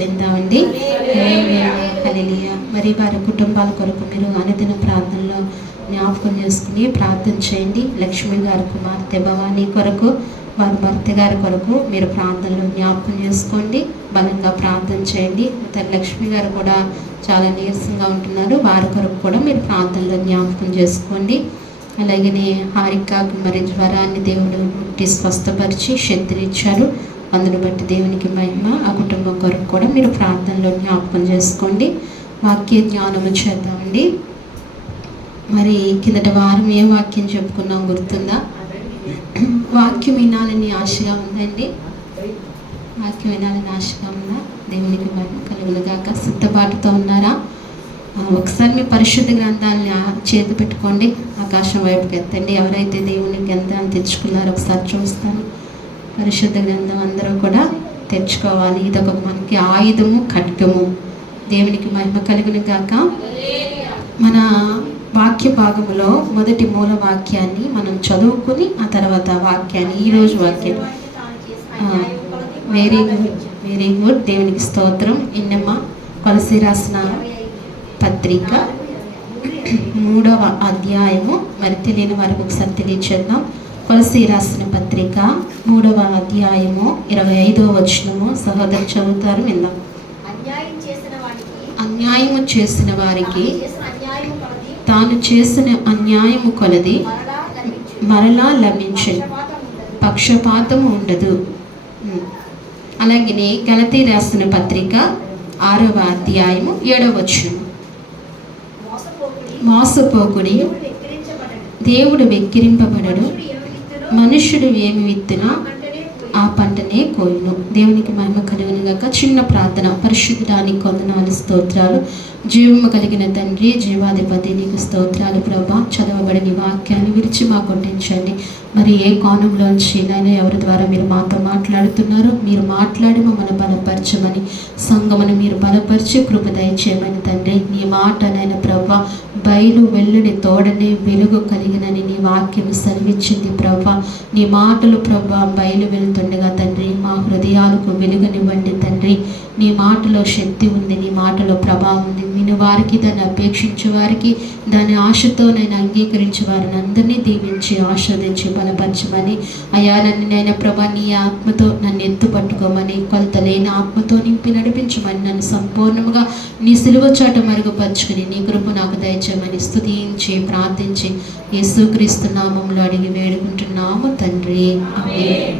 చెందామండి. హల్లెలూయా. మరి వారి కుటుంబాల కొరకు మీరు అనుదిన ప్రార్థనలో జ్ఞాపకం చేసుకుని ప్రార్థన చేయండి. లక్ష్మి గారి కుమార్తె భవానీ కొరకు, వారి భర్త గారి కొరకు మీరు ప్రార్థనలో జ్ఞాపకం చేసుకోండి. బలంగా ప్రార్థన చేయండి. లక్ష్మి గారు కూడా చాలా నీరసంగా ఉంటున్నారు. వారి కొరకు కూడా మీరు ప్రార్థనలో జ్ఞాపకం చేసుకోండి. అలాగనే హారికకు మరి జ్వరాన్ని దేవుడు ముట్టి స్వస్థపరిచి శక్తినిచ్చారు. అందును బట్టి దేవునికి మహిమ. ఆ కుటుంబం కొరకు కూడా మీరు ప్రార్థనలో జ్ఞాపకం చేసుకోండి. వాక్య జ్ఞానము చేద్దామండి. మరి కిందటి వారం ఏ వాక్యం చెప్పుకున్నాం గుర్తుందా? వాక్యం వినాలని ఆశగా ఉందండి. వాక్యం వినాలని ఆశగా ఉందా? దేవునికి మహిమ కలుగునుగాక. సిద్ధపాటుతో ఉన్నారా? ఒకసారి మీ పరిశుద్ధ గ్రంథాలని చేతి పెట్టుకోండి. ఆకాశం వైపుకి ఎత్తండి. ఎవరైతే దేవుని గ్రంథాన్ని తెచ్చుకున్నారో ఒకసారి చూస్తాను. పరిశుద్ధ గ్రంథం అందరూ కూడా తెచ్చుకోవాలి. ఇదొక మనకి ఆయుధము, ఖడ్గము. దేవునికి మహిమ కలుగును గాక. మన వాక్య భాగములో మొదటి మూల వాక్యాన్ని మనం చదువుకుని ఆ తర్వాత వాక్యాన్ని, ఈరోజు వాక్యం వెరీ గుడ్. దేవునికి స్తోత్రం. ఇన్నమ్మ కొలసి రాసిన పత్రిక 3వ అధ్యాయము. మరి తెలియని వారికి ఒకసారి తెలియచేద్దాం. కొలసి రాసిన పత్రిక 3వ అధ్యాయము 25వ వచనము. సహోదరు చదువుతారు, విందాం. అన్యాయము చేసిన వారికి తాను చేసిన అన్యాయము కొలది మరలా లభించదు, పక్షపాతము ఉండదు. అలాగనే గలతీ రాసిన పత్రిక 6వ అధ్యాయము 7వ వచనం. మోసపోకుడి, దేవుడు వెక్కిరింపబడడు, మనుష్యుడు ఏమి విత్తునో ఆ పంటనే కోయును. దేవునికి మహిమ కలుగును గాక. చిన్న ప్రార్థన. పరిశుద్ధానికి వందనాలు, స్తోత్రాలు. జీవము కలిగిన తండ్రి, జీవాధిపతి, నీకు స్తోత్రాలు ప్రభా. చదవబడిన వాక్యాన్ని విరిచి మాకు కొట్టించండి. మరి ఏ కోణంలోంచి నైనా ఎవరి ద్వారా మీరు మాతో మాట్లాడుతున్నారో మీరు మాట్లాడి మమ్మల్ని బలపరచమని, సంఘమును మీరు బలపరిచి కృప దయచేయమని తండ్రి. నీ మాట నైనా ప్రభా బయలు వెల్లుడి తోడనే వెలుగు కలిగినని నీ వాక్యం సెలవిచ్చింది ప్రభా. నీ మాటలు ప్రభా బయలు వెళ్తుండగా తండ్రి మా హృదయాలకు వెలుగునివ్వండి తండ్రి. నీ మాటలో శక్తి ఉంది, నీ మాటలో ప్రభావం ఉంది. విని వారికి, దాన్ని అపేక్షించే వారికి, దాని ఆశతో నేను అంగీకరించే వారిని అందరినీ దీవించి ఆస్వాదించి బలపరచమని, అయా నన్ను ప్రభా నీ ఆత్మతో నన్ను ఎత్తు పట్టుకోమని, కొలత లేని ఆత్మతో నింపి నడిపించమని, నన్ను సంపూర్ణంగా నీ సిలువ చాట మరుగుపరుచుకుని నీ కృప నాకు దయచేయమని స్తుతించి ప్రార్థించి యేసుక్రీస్తు నామములో అడిగి వేడుకుంటున్నాము తండ్రి. ఆమేన్.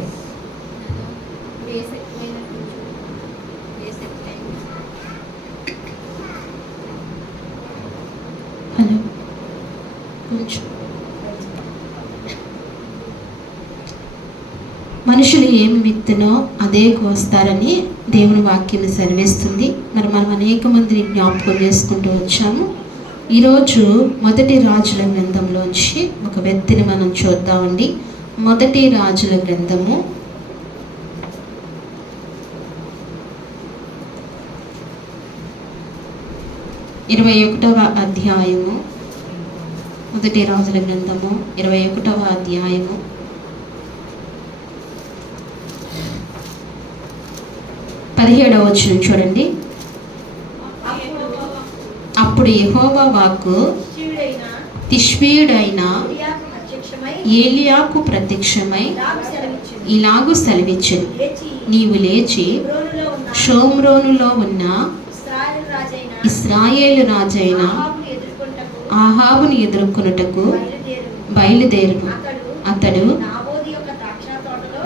హలో, కొంచెం మనుషులు ఏమి విత్తునో అదే కోస్తారని దేవుని వాక్యం సెలవిస్తుంది. మరి మనం అనేక మందిని జ్ఞాపకం చేసుకుంటూ వచ్చాము. ఈరోజు మొదటి రాజుల గ్రంథంలోంచి ఒక వ్యక్తిని మనం చూద్దామండి. మొదటి రాజుల గ్రంథము 21వ అధ్యాయము. మొదటి రాజుల గ్రంథము 21వ అధ్యాయము 17వ వచనం చూడండి. అప్పుడు యెహోవా వాక్కు తిష్బీయుడైన ఏలియాకు ప్రత్యక్షమై ఇలాగు సెలవిచ్చెను, నీవు లేచి షోమ్రోనులో ఉన్న ఇశ్రాయేలు రాజైన ఆహాబును ఎదుర్కొనుటకు బయలుదేరును. అతడు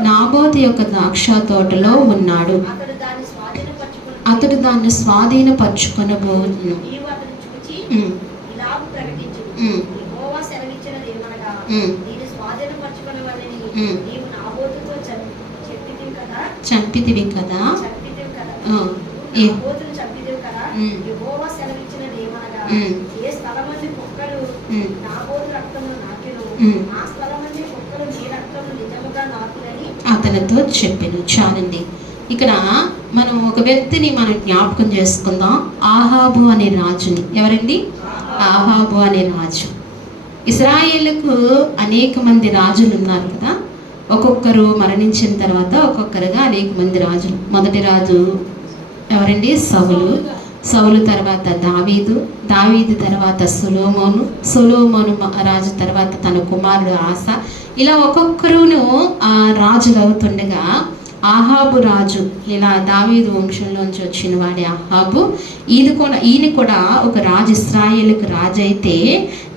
నాబోతు యొక్క ద్రాక్ష తోటలో ఉన్నాడు. అతడు దాన్ని స్వాధీనపరచుకొనబోను. చంపితివి కదా. అతనితో చెప్పాను. చాలండి. ఇక్కడ మనం ఒక వ్యక్తిని మనం జ్ఞాపకం చేసుకుందాం. ఆహాబు అనే రాజుని. ఎవరండి? ఆహాబు అనే రాజు. ఇశ్రాయేలుకు అనేక మంది రాజులు ఉన్నారు కదా. ఒక్కొక్కరు మరణించిన తర్వాత ఒక్కొక్కరుగా అనేక మంది రాజులు. మొదటి రాజు ఎవరండి? సౌలు. సౌలు తర్వాత దావీదు. దావీదు తర్వాత సొలొమోను. సొలొమోను రాజు తర్వాత తన కుమారుడు ఆస. ఇలా ఒక్కొక్కరును రాజులు అవుతుండగా ఆహాబు రాజు, ఇలా దావీదు వంశంలోంచి వచ్చిన వాడి ఆహాబు, ఈయన కూడా ఒక రాజు, ఇశ్రాయేలుకు రాజు అయితే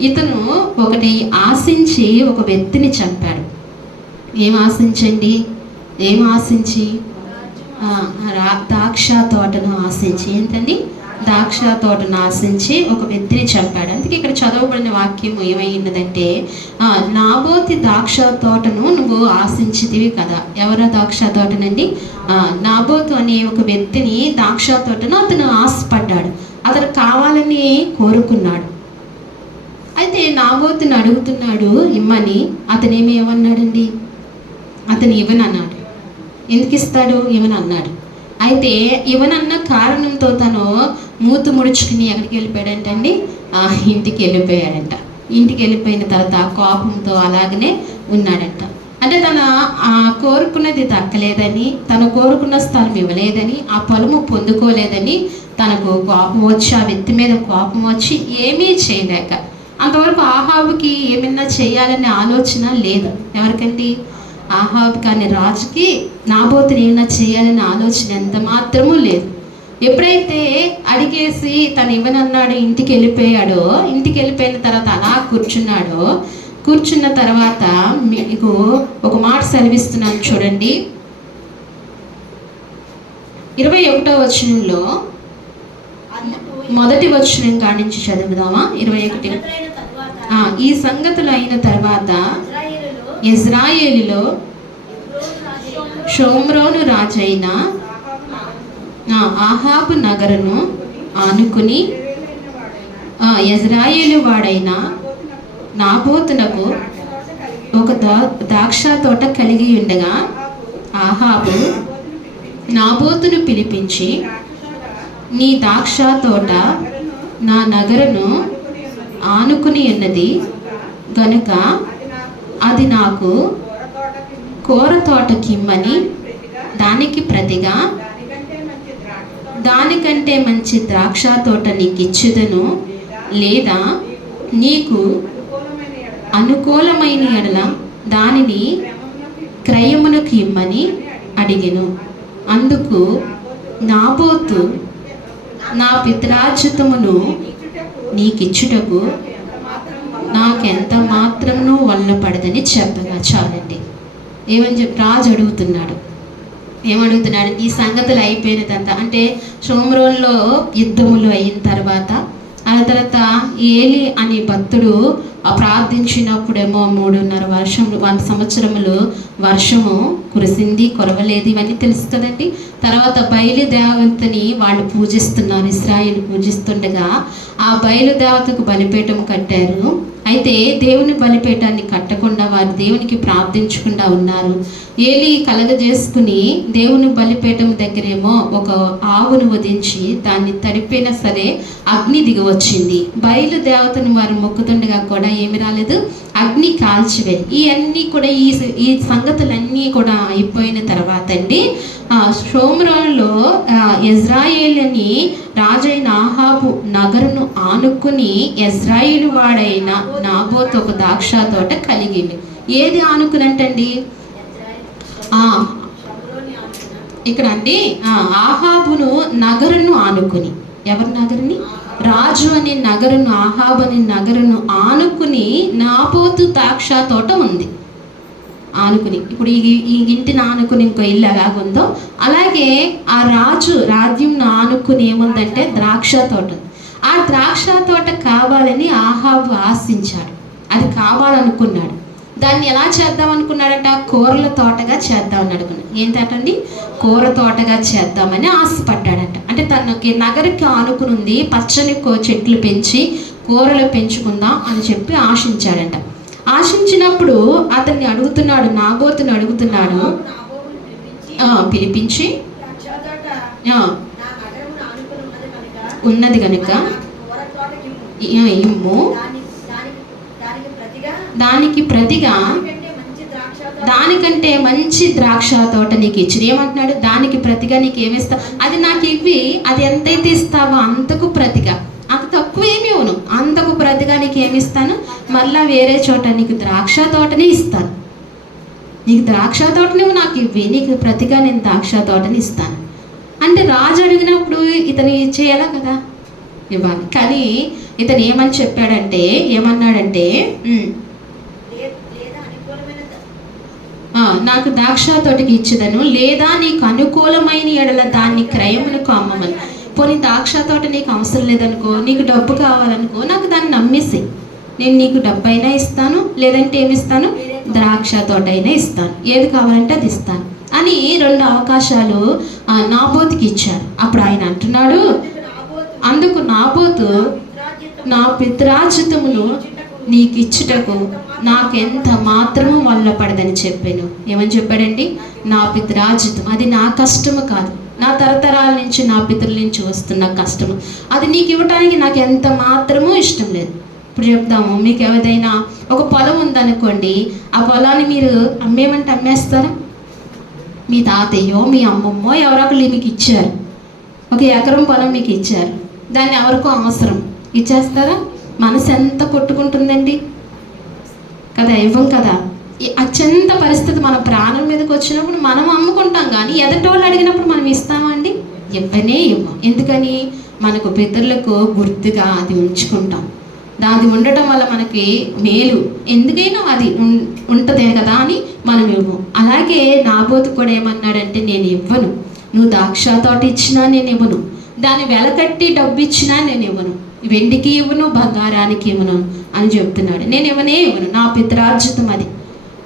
ఇతను ఒకటి ఆశించి ఒక వ్యక్తిని చంపాడు. ఏం ఆశించండి? ఏం ఆశించి? ద్రాక్ష తోటను ఆశించి. ఏంటండి? ద్రాక్ష తోటను ఆశించి ఒక వ్యక్తిని చంపాడు. అందుకే ఇక్కడ చదవబడిన వాక్యం ఏమైందంటే, నాబోతి ద్రాక్ష తోటను నువ్వు ఆశించితివి కదా. ఎవరో ద్రాక్ష తోటనండి? నాబోతు అనే ఒక వ్యక్తిని ద్రాక్ష తోటను అతను ఆశపడ్డాడు, అతను కావాలని కోరుకున్నాడు. అయితే నాబోతుని అడుగుతున్నాడు ఇమ్మని. అతనేమి ఏమన్నాడండి? అతను ఇవ్వనన్నాడు. ఎందుకు ఇస్తాడు? ఇవ్వను అన్నాడు. అయితే ఇవ్వనన్న కారణంతో తను మూతు ముడుచుకుని ఎక్కడికి వెళ్ళిపోయాడంటండి? ఇంటికి వెళ్ళిపోయాడంట. ఇంటికి వెళ్ళిపోయిన తర్వాత కోపంతో అలాగనే ఉన్నాడంట. అంటే తన కోరుకున్నది దక్కలేదని, తను కోరుకున్న స్థలం ఇవ్వలేదని, ఆ పొలము పొందుకోలేదని తనకు కోపం వచ్చి, ఆ వ్యక్తి మీద కోపం వచ్చి ఏమీ చేయలేక, అంతవరకు ఆహాబుకి ఏమైనా చేయాలనే ఆలోచన లేదు. ఎవరికండి? ఆహాబు కానీ రాజుకి నాబోతుని ఏమైనా చేయాలనే ఆలోచన ఎంత మాత్రమూ లేదు. ఎప్పుడైతే అడిగేసి తను ఇవ్వనన్నాడు, ఇంటికి వెళ్ళిపోయాడో, ఇంటికి వెళ్ళిపోయిన తర్వాత అలా కూర్చున్నాడో, కూర్చున్న తర్వాత మీకు ఒక మాట సెలవిస్తున్నాను చూడండి. 21వ వచనంలో మొదటి వచనం కాడి నుంచి చదువుదామా? 21. ఈ సంగతులు అయిన తర్వాత ఇజ్రాయేలులో షోమ్రోను రాజైన ఆహాబు నగరును ఆనుకుని ఇజ్రాయేలు వాడైన నాబోతునకు ఒక ద్రాక్ష తోట కలిగి ఉండగా ఆహాబు నాబోతును పిలిపించి, నీ ద్రాక్ష తోట నా నగరును ఆనుకుని ఉన్నది గనుక అది నాకు కూర తోటకిమ్మని, దానికి ప్రతిగా దానికంటే మంచి ద్రాక్ష తోట నీకు ఇచ్చుదను, లేదా నీకు అనుకూలమైన ఎడల దానిని క్రయమునకు ఇమ్మని అడిగెను. అందుకు నాబోతు, నా పిత్రార్జితమును నీకిచ్చుటకు నాకెంత మాత్రమును వల్ల పడదని చెప్పగా. చాలండి. ఏమని చెప్పి రాజు అడుగుతున్నాడు. ఏమడుగుతున్నాడు? ఈ సంగతులు అయిపోయినదంతా, అంటే షోమ్రోన్లో యుద్ధములు అయిన తర్వాత, ఆ తర్వాత ఏలి అనే భక్తుడు ప్రార్థించినప్పుడేమో 3.5 సంవత్సరములు వర్షము కురిసింది, కురవలేదు, ఇవన్నీ తెలుసు కదండి. తర్వాత బయలుదేవతని వాళ్ళు పూజిస్తున్నారు, ఇశ్రాయేలు పూజిస్తుండగా ఆ బయలుదేవతకు బలిపీఠం కట్టారు. అయితే దేవుని బలిపీఠాన్ని కట్టకుండా వారు దేవునికి ప్రార్థించకుండా ఉన్నారు. ఏలి కలగజేసుకుని దేవుని బలిపీఠం దగ్గరేమో ఒక ఆవును వధించి దాన్ని తడిపినా సరే అగ్ని దిగి వచ్చింది. బయలుదేవతను వారు మొక్కుతుండగా కూడా ఏమి రాలేదు, అగ్ని కాల్చివేది. ఇవన్నీ కూడా ఈ సంగతులన్నీ కూడా అయిపోయిన తర్వాత అండి, షోమ్రోన్లో ఇజ్రాయేలుని రాజైన ఆహాబు నగరును ఆనుకుని ఇజ్రాయేలు వాడైన నాబోతు ఒక ద్రాక్ష తోట కలిగింది. ఏది ఆనుకునంటండి? ఇక్కడ అండి ఆహాబును నగరును ఆనుకుని. ఎవరి నగరుని? రాజు అనే నగరును, ఆహాబు అనే నగరును ఆనుకుని నాబోతు ద్రాక్ష తోట ఉంది. ఆనుకుని, ఇప్పుడు ఈ ఇంటిని ఆనుకుని ఇంకో ఇల్లు ఎలాగుందో అలాగే ఆ రాజు రాజ్యం ఆనుకుని ఏముందంటే ద్రాక్ష తోట. ఆ ద్రాక్ష తోట కావాలని ఆహాబు ఆశించాడు, అది కావాలనుకున్నాడు. దాన్ని ఎలా చేద్దాం అనుకున్నాడంట? కూరల తోటగా చేద్దామని అనుకున్నాడు. ఏంటండి? కూర తోటగా చేద్దామని ఆశపడ్డాడంట. అంటే తనకి నగరికి ఆనుకుని ఉంది, పచ్చని చెట్లు పెంచి కూరలు పెంచుకుందాం అని చెప్పి ఆశించాడంట. ఆశించినప్పుడు అతన్ని అడుగుతున్నాడు, నాబోతుని అడుగుతున్నాడు, పిలిపించి ఉన్నది కనుక ఇమ్ము, దానికి ప్రతిగా దానికంటే మంచి ద్రాక్ష తోట నీకు ఇచ్చిన. ఏమంటున్నాడు? దానికి ప్రతిగా నీకు ఏమిస్తా, అది నాకు ఇవ్వి, అది ఎంతైతే ఇస్తావో అంతకు ప్రతిగా, అంత తక్కువ ఏమి ఇవ్వను, అంతకు ప్రతిగా నీకు ఏమిస్తాను, మళ్ళా వేరే చోట నీకు ద్రాక్ష తోటని ఇస్తాను. నీకు ద్రాక్ష తోటని నాకు ఇవ్వి, నీకు ప్రతిగా నేను ద్రాక్ష తోటని ఇస్తాను అంటే రాజు అడిగినప్పుడు ఇతను చేయాలా కదా, ఇవ్వాలి. కానీ ఇతను ఏమని చెప్పాడంటే, ఏమన్నాడంటే, నాకు ద్రాక్ష తోటకి ఇచ్చేదను, లేదా నీకు అనుకూలమైన ఎడల దాన్ని క్రయమునకు అమ్మమని. పోనీ ద్రాక్ష తోట నీకు అవసరం లేదనుకో, నీకు డబ్బు కావాలనుకో, నాకు దాన్ని అమ్మేసి, నేను నీకు డబ్బు అయినా ఇస్తాను, లేదంటే ఏమిస్తాను, ద్రాక్ష తోట అయినా ఇస్తాను, ఏది కావాలంటే అది ఇస్తాను అని 2 అవకాశాలు నాబోతుకి ఇచ్చారు. అప్పుడు ఆయన అంటున్నాడు, అందుకు నాబోతు, నా పిత్రార్జితమును నీకు ఇచ్చుటకు నాకెంత మాత్రము వల్ల పడదని చెప్పాను. ఏమని చెప్పాడండి? నా పిత్రార్జితం, అది నా కష్టము కాదు, నా తరతరాల నుంచి నా పితరుల నుంచి వస్తున్న కష్టము, అది నీకు ఇవ్వటానికి నాకు ఎంత మాత్రమూ ఇష్టం లేదు. ఇప్పుడు చెప్తాము, మీకు ఏదైనా ఒక పొలం ఉందనుకోండి, ఆ పొలాన్ని మీరు అమ్మేమంటే అమ్మేస్తారా? మీ తాతయ్యో మీ అమ్మమ్మో ఎవరొకళ్ళు మీకు ఇచ్చారు, 1 ఎకరం పొలం మీకు ఇచ్చారు, దాన్ని ఎవరికో అవసరం, ఇచ్చేస్తారా? మనసు ఎంత కొట్టుకుంటుందండి కదా, ఇవ్వం కదా. అత్యంత పరిస్థితి మన ప్రాణం మీదకి వచ్చినప్పుడు మనం అమ్ముకుంటాం, కానీ ఎదటోళ్ళు అడిగినప్పుడు మనం ఇస్తామండి? ఇవ్వనే ఇవ్వం. ఎందుకని? మనకు పితరులకు గుర్తుగా అది ఉంచుకుంటాం, దాది ఉండటం వల్ల మనకి మేలు, ఎందుకైనా అది ఉంటుందే కదా అని మనం ఇవ్వం. అలాగే నాబోతు కూడా ఏమన్నాడంటే, నేను ఇవ్వను, నువ్వు ద్రాక్ష తోట ఇచ్చినా నేను ఇవ్వను, దాన్ని వెలకట్టి డబ్బు ఇచ్చినా నేను ఇవ్వను, వెండికి ఇవ్వను, బంగారానికి ఇవ్వను అని చెప్తున్నాడు. నేను ఇవ్వనే ఇవ్వను, నా పిత్రార్జితం అది,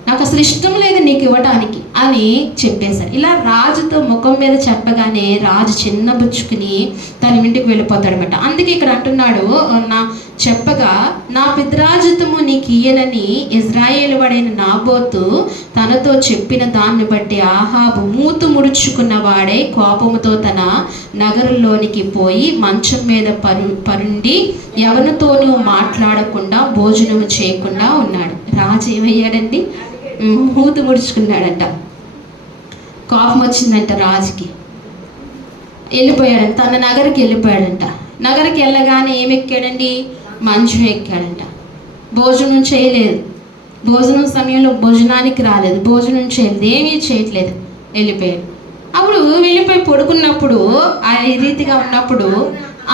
నాకు అసలు ఇష్టం లేదు నీకు ఇవ్వడానికి అని చెప్పేశారు. ఇలా రాజుతో ముఖం మీద చెప్పగానే రాజు చిన్నబుచ్చుకుని తన ఇంటికి వెళ్ళిపోతాడనమాట. అందుకే ఇక్కడ అంటున్నాడు, చెప్పగా నా పిత్రార్జితము నీకు ఇయ్యనని ఇజ్రాయేలు వాడైన నాబోతు తనతో చెప్పిన దాన్ని బట్టి ఆహాబు మూతు ముడుచుకున్న వాడే కోపముతో తన నగరంలోనికి పోయి మంచం మీద పరుండి ఎవరితోనూ మాట్లాడకుండా భోజనము చేయకుండా ఉన్నాడు. రాజు ఏమయ్యాడండి? మూతు ముడుచుకున్నాడంట. కోపం వచ్చిందంట రాజుకి, వెళ్ళిపోయాడంట, తన నగరికి వెళ్ళిపోయాడంట. నగరికి వెళ్ళగానే ఏమెక్కాడండి? మంచం ఎక్కాడంట. భోజనం చేయలేదు, భోజనం సమయంలో భోజనానికి రాలేదు, భోజనం చేయలేదు, ఏమీ చేయట్లేదు, వెళ్ళిపోయాడు. అప్పుడు వెళ్ళిపోయి పడుకున్నప్పుడు ఆ రీతిగా ఉన్నప్పుడు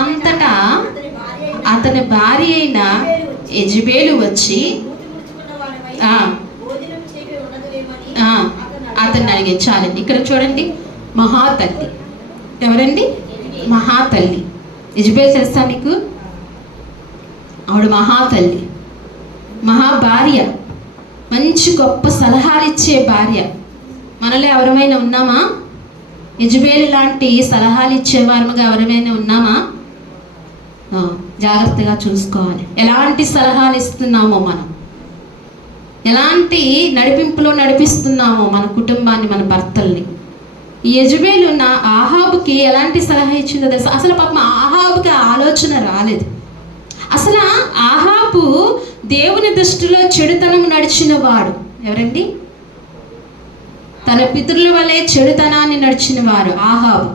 అంతటా అతని భార్య అయిన యెజబేలు వచ్చి అతన్ని అడిగే. చాలండి, ఇక్కడ చూడండి, మహాతల్లి ఎవరండి? మహాతల్లి యెజబేలు తెలుసా మీకు? ఆవిడ మహాతల్లి, మహాభార్య, మంచి గొప్ప సలహాలు ఇచ్చే భార్య. మనలో ఎవరమైనా ఉన్నామా? యెజబేలు లాంటి సలహాలు ఇచ్చేవారముగా ఎవరమైనా ఉన్నామా? జాగ్రత్తగా చూసుకోవాలి, ఎలాంటి సలహాలు ఇస్తున్నామో మనం, ఎలాంటి నడిపింపులో నడిపిస్తున్నామో మన కుటుంబాన్ని, మన భర్తల్ని. యెజబేలు ఆహాబుకి ఎలాంటి సలహా ఇచ్చిందో తెలుసు? అసలు పాపం ఆహాబుకి ఆలోచన రాలేదు. అసలు ఆహాబు దేవుని దృష్టిలో చెడుతనం నడిచిన వాడు. ఎవరండి? తన పితరుల వలె చెడుతనాన్ని నడిచిన వారు ఆహాబు.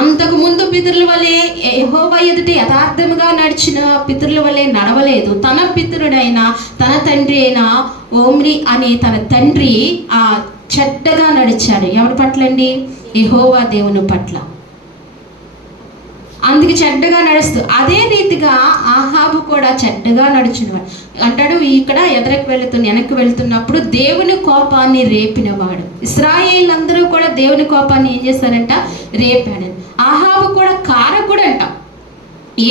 అంతకు ముందు పితరుల వలె యెహోవా ఎదుట యథార్థముగా నడిచిన పితరుల వలె నడవలేదు. తన పితరుడైన తన తండ్రి అయిన ఓమ్రి అనే తన తండ్రి చెడ్డగా నడిచాడు. ఎవరి పట్ల అండి? యెహోవా దేవుని పట్ల. అందుకే చెడ్డగా నడుస్తూ అదే రీతిగా ఆహాబు కూడా చెడ్డగా నడిచినవాడు. అంటాడు ఇక్కడ వెనక్కి వెళుతున్నప్పుడు దేవుని కోపాన్ని రేపినవాడు. ఇశ్రాయేలు అందరూ కూడా దేవుని కోపాన్ని ఏం చేశారంట? రేపాడు. ఆహాబు కూడా కారకుడు అంట.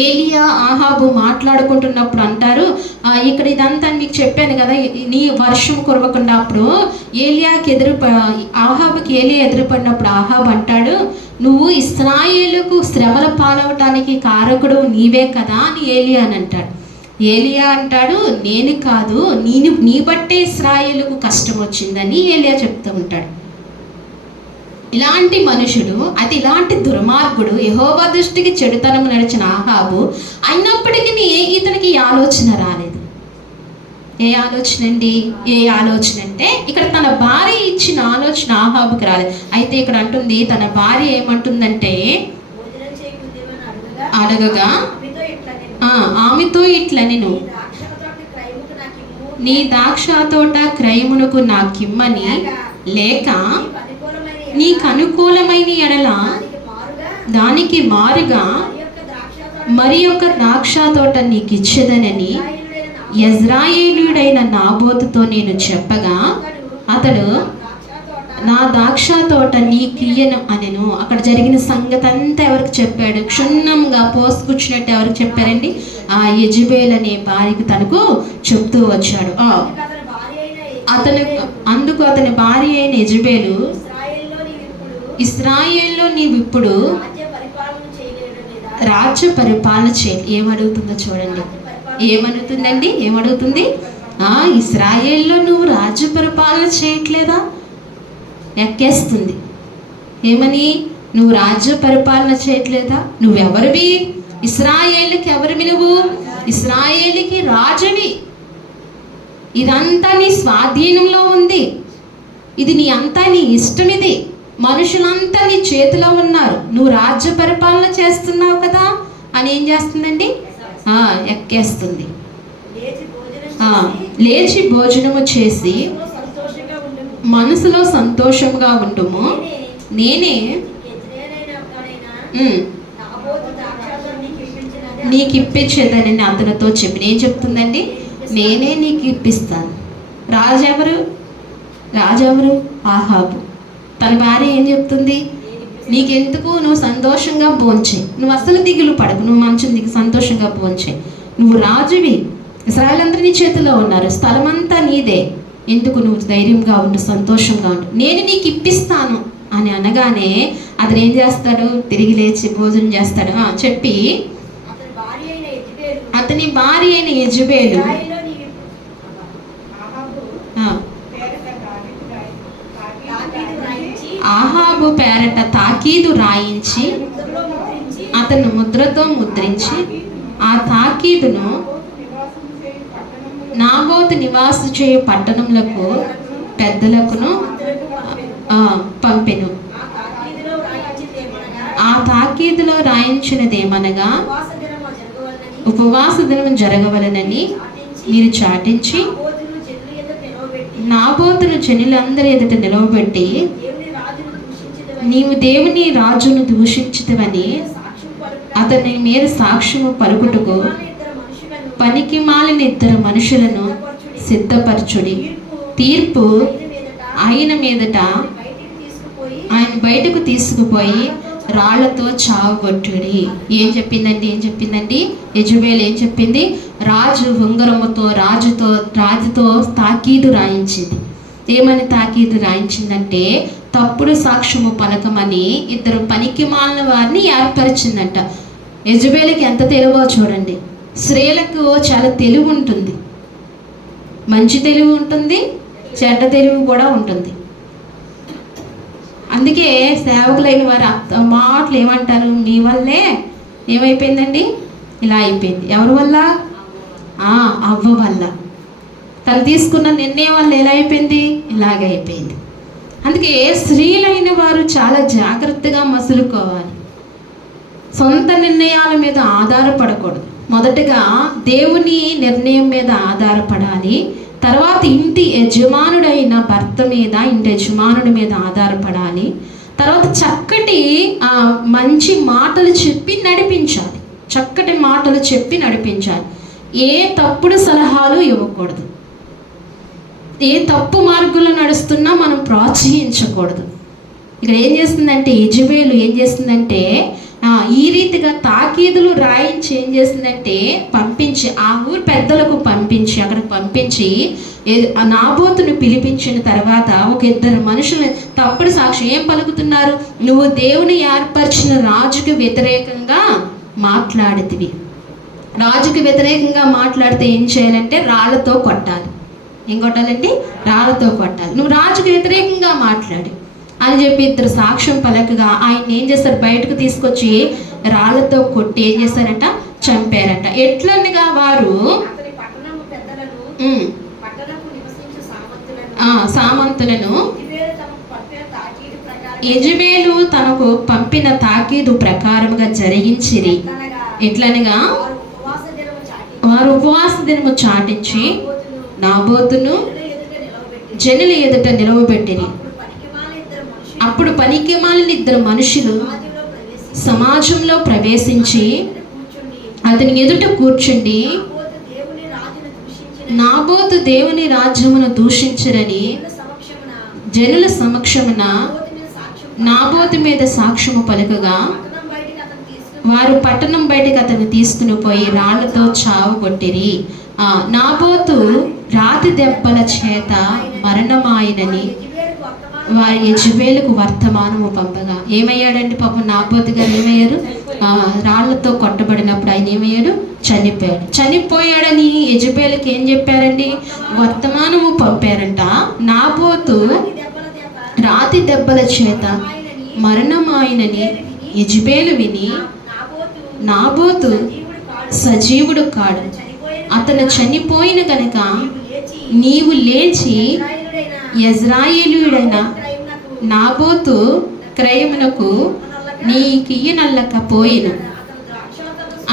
ఏలియా ఆహాబు మాట్లాడుకుంటున్నప్పుడు అంటారు, ఇక్కడ ఇదంతా మీకు చెప్పాను కదా, నీ వర్షం కురవకుండా అప్పుడు ఆహాబుకి ఏలియా ఎదురుపడినప్పుడు ఆహాబు అంటాడు, నువ్వు ఇశ్రాయేలుకు శ్రమల పాలవటానికి కారకుడు నీవే కదా అని ఏలియా అని అంటాడు. ఏలియా అంటాడు, నేను కాదు, నీ బట్టే ఇశ్రాయేలుకు కష్టం వచ్చిందని ఏలియా చెప్తూ ఉంటాడు. ఇలాంటి మనుషుడు, అది ఇలాంటి దుర్మార్గుడు, యెహోవా దృష్టికి చెడుతనం నడిచిన ఆహాబు అయినప్పటికీ ఇతనికి ఆలోచన రాలేదు. ఏ ఆలోచన అండి? ఏ ఆలోచన అంటే ఇక్కడ తన భార్య ఇచ్చిన ఆలోచన ఆహాబుకి రాలేదు. అయితే ఇక్కడ అంటుంది, తన భార్య ఏమంటుందంటే అడగగా ఆమెతో ఇట్లా, నేను నీ ద్రాక్ష తోట క్రయమునకు నాకిమ్మని, లేక నీకు అనుకూలమైన ఎడల దానికి మారుగా మరి యొక్క ద్రాక్ష తోట నీకు ఇచ్చేదనని యెజ్రెయేలీయుడైన నాబోతుతో నేను చెప్పగా, అతడు నా ద్రాక్ష తోట నీకియ్యను అనెను. అక్కడ జరిగిన సంగతి అంతా ఎవరికి చెప్పాడు? క్షుణ్ణంగా పోసుకూర్చున్నట్టు ఎవరికి చెప్పారండి? ఆ యెజబెల్ అనే భార్యకి తనకు చెప్తూ వచ్చాడు. అందుకు అతని భార్య అయిన యెజబెలు, ఇశ్రాయేల్లో నీవిప్పుడు రాజ్య పరిపాలన చేయాలి. ఏమడుగుతుందో చూడండి, ఏమడుగుతుందండి? ఏమడుగుతుంది? ఇశ్రాయేల్లో నువ్వు రాజ్య పరిపాలన చేయట్లేదా? ఎక్కేస్తుంది. ఏమని? నువ్వు రాజ్య పరిపాలన చేయట్లేదా? నువ్వెవరివి? ఇశ్రాయేలుకి ఎవరివి నువ్వు? ఇశ్రాయేలుకి రాజువి. ఇదంతా నీ స్వాధీనంలో ఉంది. ఇది నీ అంతా నీ ఇష్టం. ఇది మనుషులంతా నీ చేతిలో ఉన్నారు. నువ్వు రాజ్య పరిపాలన చేస్తున్నావు కదా అని ఏం చేస్తుందండి? ఎక్కేస్తుంది. లేచి భోజనము చేసి మనసులో సంతోషంగా ఉండుము, నేనే నీకు ఇప్పించేదని అతనితో చెప్పి. ఏం చెప్తుందండి? నేనే నీకు ఇప్పిస్తాను. రాజెవరు? ఆహాబు. తన భార్య ఏం చెప్తుంది? నీకెందుకు, నువ్వు సంతోషంగా భోంచేయి, నువ్వు అసలు దిగులు పడకు, నువ్వు మంచం దిగి సంతోషంగా భోంచేయి, నువ్వు రాజువి, ఇశ్రాయేలు అందరూ నీ చేతిలో ఉన్నారు, స్థలం అంతా నీదే, ఎందుకు నువ్వు ధైర్యంగా ఉండు, సంతోషంగా ఉండు, నేను నీకు ఇప్పిస్తాను అని అనగానే అతను ఏం చేస్తాడు? తిరిగి లేచి భోజనం చేస్తాడు. చెప్పి అతని భార్య అయిన యెజబెలు ఆహాబు పేరట తాకీదు రాయించి అతను ముద్రతో ముద్రించి ఆ తాకీదును నాబోతు నివాసు చేయు పట్టణములకు పెద్దలకును పంపెను. ఆ తాకీదులో రాయించినదేమనగా, ఉపవాస దినం జరగవలనని మీరు చాటించి నాబోతును జనులందరి ఎదుట నిలవబెట్టి, నీవు దేవుని రాజును దూషించితివని అతని మీద సాక్ష్యము పలుకుటకు పనికి మాలిన ఇద్దరు మనుషులను సిద్ధపరచుడి. తీర్పు ఆయన మీదట ఆయన బయటకు తీసుకుపోయి రాళ్లతో చావగొట్టుడి. ఏం చెప్పిందండి? యెజబెల్ ఏం చెప్పింది? రాజు ఉంగరముతో రాజుతో తాకీదు రాయించింది. ఏమని తాకీదు రాయించిందంటే, తప్పుడు సాక్ష్యము పలకమని ఇద్దరు పనికి మాలిన వారిని ఏర్పరిచిందంట. యెజబెల్కి ఎంత తెలివో చూడండి. స్త్రీలకు చాలా తెలివి ఉంటుంది, మంచి తెలివి ఉంటుంది, చెడ్డ తెలివి కూడా ఉంటుంది. అందుకే సేవకులైన వారు మాటలు ఏమంటారు? మీ వల్లే ఏమైపోయిందండి, ఇలా అయిపోయింది. ఎవరి వల్ల? అవ్వ వల్ల. తను తీసుకున్న నిర్ణయం వల్ల ఎలా అయిపోయింది? ఇలాగే అయిపోయింది. అందుకే స్త్రీలైన వారు చాలా జాగ్రత్తగా మసులుకోవాలి. సొంత నిర్ణయాల మీద ఆధారపడకూడదు. మొదటగా దేవుని నిర్ణయం మీద ఆధారపడాలి. తర్వాత ఇంటి యజమానుడైన భర్త మీద, ఇంటి యజమానుడి మీద ఆధారపడాలి. తర్వాత చక్కటి మంచి మాటలు చెప్పి నడిపించాలి. చక్కటి మాటలు చెప్పి నడిపించాలి. ఏ తప్పుడు సలహాలు ఇవ్వకూడదు. ఏ తప్పు మార్గంలో నడుస్తున్నా మనం ప్రోత్సహించకూడదు. ఇక్కడ ఏం చేస్తుందంటే, యెజబెల్ ఏం చేస్తుందంటే, ఈ రీతిగా తాకీదులు రాయించి ఏం చేసిందంటే, పంపించి ఆ ఊరు పెద్దలకు పంపించి, అక్కడికి పంపించి నాబోతును పిలిపించిన తర్వాత ఒక ఇద్దరు మనుషులు తప్పుడు సాక్షి ఏం పలుకుతున్నారు? నువ్వు దేవుని ఏర్పరిచిన రాజుకు వ్యతిరేకంగా మాట్లాడితివి. రాజుకు వ్యతిరేకంగా మాట్లాడితే ఏం చేయాలంటే రాళ్లతో కొట్టాలి. ఏం కొట్టాలండి? రాళ్లతో కొట్టాలి. నువ్వు రాజుకు వ్యతిరేకంగా మాట్లాడి అని చెప్పి ఇద్దరు సాక్ష్యం పలకగా ఆయన ఏం చేస్తారు? బయటకు తీసుకొచ్చి రాళ్లతో కొట్టి ఏం చేశారంట? చంపారంట. ఎట్లనగా వారు సామంతులను యెజబెలు తనకు పంపిన తాకీదు ప్రకారముగా జరిగించిరి. ఎట్లనగా వారు ఉపవాస దినము చాటించి నాబోతును జనుల ఎదుట నిలవబెట్టిరి. అప్పుడు పనికిమాలిన ఇద్దరు మనుషులు సమాజంలో ప్రవేశించి అతని ఎదుట కూర్చుండి నాబోతు దేవుని రాజ్యమును దూషించరని జనుల సమక్షమున నాబోతు మీద సాక్ష్యము పలుకగా వారు పట్టణం బయటకు అతన్ని తీసుకుని పోయి రాళ్లతో చావగొట్టిరి. నాబోతు రాతి దెబ్బల చేత మరణమాయనని వారి యెజబెలుకు వర్తమానము పంపగా ఏమయ్యాడండి పాపం నాబోతు గారు ఏమయ్యారు? రాళ్లతో కొట్టబడినప్పుడు ఆయన ఏమయ్యాడు? చనిపోయాడని యెజబెలుకి ఏం చెప్పారండి? వర్తమానము పంపారంట. నాబోతు రాతి దెబ్బల చేత మరణమాయనని యెజబెలు విని నాబోతు సజీవుడు కాడు, అతను చనిపోయిన గనుక నీవు లేచి యెజ్రాయేలీయుడైన నాబోతు క్రయమునకు నీకియ్యనల్లకపోయిను,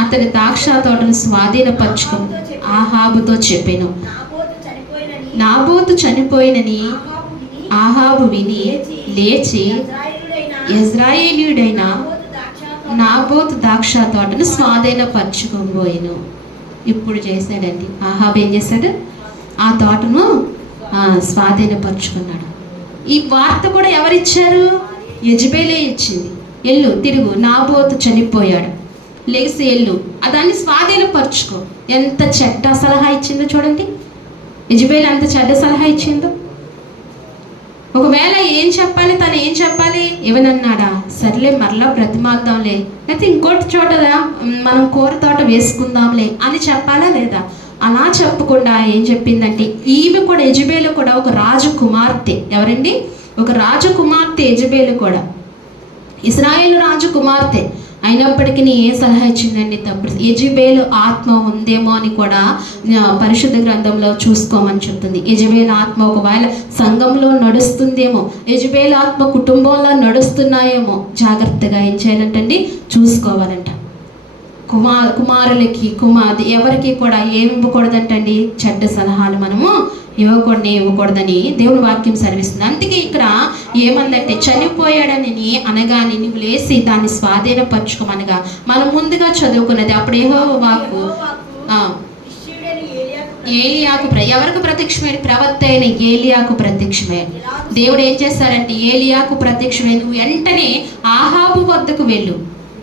అతని ద్రాక్ష తోటను స్వాధీనపరచుకు ఆహాబుతో చెప్పెను. నాబోతు చనిపోయినని ఆహాబు విని లేచి యెజ్రాయేలీయుడైన నాబోతు ద్రాక్ష తోటను స్వాధీనపరచుకోబోయెను. ఇప్పుడు చేశాడండి ఆహాబు. ఏం చేశాడు? ఆ తోటను స్వాధీనపరచుకున్నాడు. ఈ వార్త కూడా ఎవరిచ్చారు? యెజబెలే ఇచ్చింది. ఎల్లు తిరుగు, నాబోతు చనిపోయాడు, లేచి ఎల్లు, దాన్ని స్వాధీనపరచుకో. ఎంత చెడ్డ సలహా ఇచ్చిందో చూడండి. యెజబెలు ఎంత చెడ్డ సలహా ఇచ్చిందో. ఒకవేళ ఏం చెప్పాలి, తను ఏం చెప్పాలి? ఏమనన్నాడా? సర్లే మరలా బ్రతిమాలుదాంలే, లేకపోతే ఇంకోటి చోట మనం కూర తోట వేసుకుందాంలే అని చెప్పాలా లేదా? అలా చెప్పకుండా ఏం చెప్పిందంటే, ఈమె కూడా యెజబెలు కూడా ఒక రాజకుమార్తె. ఎవరండి? ఒక రాజకుమార్తె యెజబెలు కూడా. ఇశ్రాయేలు రాజకుమార్తె అయినప్పటికీ ఏ సలహా ఇచ్చిందండి? తప్పుడు. యెజబెలు ఆత్మ ఉందేమో అని కూడా పరిశుద్ధ గ్రంథంలో చూసుకోమని చెప్తుంది. యెజబెలు ఆత్మ ఒకవేళ సంఘంలో నడుస్తుందేమో, యెజబెలు ఆత్మ కుటుంబంలో నడుస్తున్నాయేమో, జాగ్రత్తగా ఏం చేయాలంటండి? చూసుకోవాలంట. కుమారులకి ఎవరికి కూడా ఏమి ఇవ్వకూడదంటండి? చెడ్డ సలహాలు మనము ఇవ్వకూడదని దేవుని వాక్యం సెలవిస్తుంది. అందుకే ఇక్కడ ఏమందంటే, చనిపోయాడని అనగానే నువ్వు లేసి దాన్ని స్వాధీనపరచుకోమనగా మనం ముందుగా చదువుకున్నది. అప్పుడు యెహోవా వాక్కు ఏలియాకు ఎవరికి ప్రత్యక్షమైన? ప్రవక్త అయిన ఏలియాకు ప్రత్యక్షమే. దేవుడు ఏం చేస్తాడంటే, ఏలియాకు ప్రత్యక్షమే, నువ్వు వెంటనే ఆహాబు వద్దకు వెళ్ళు,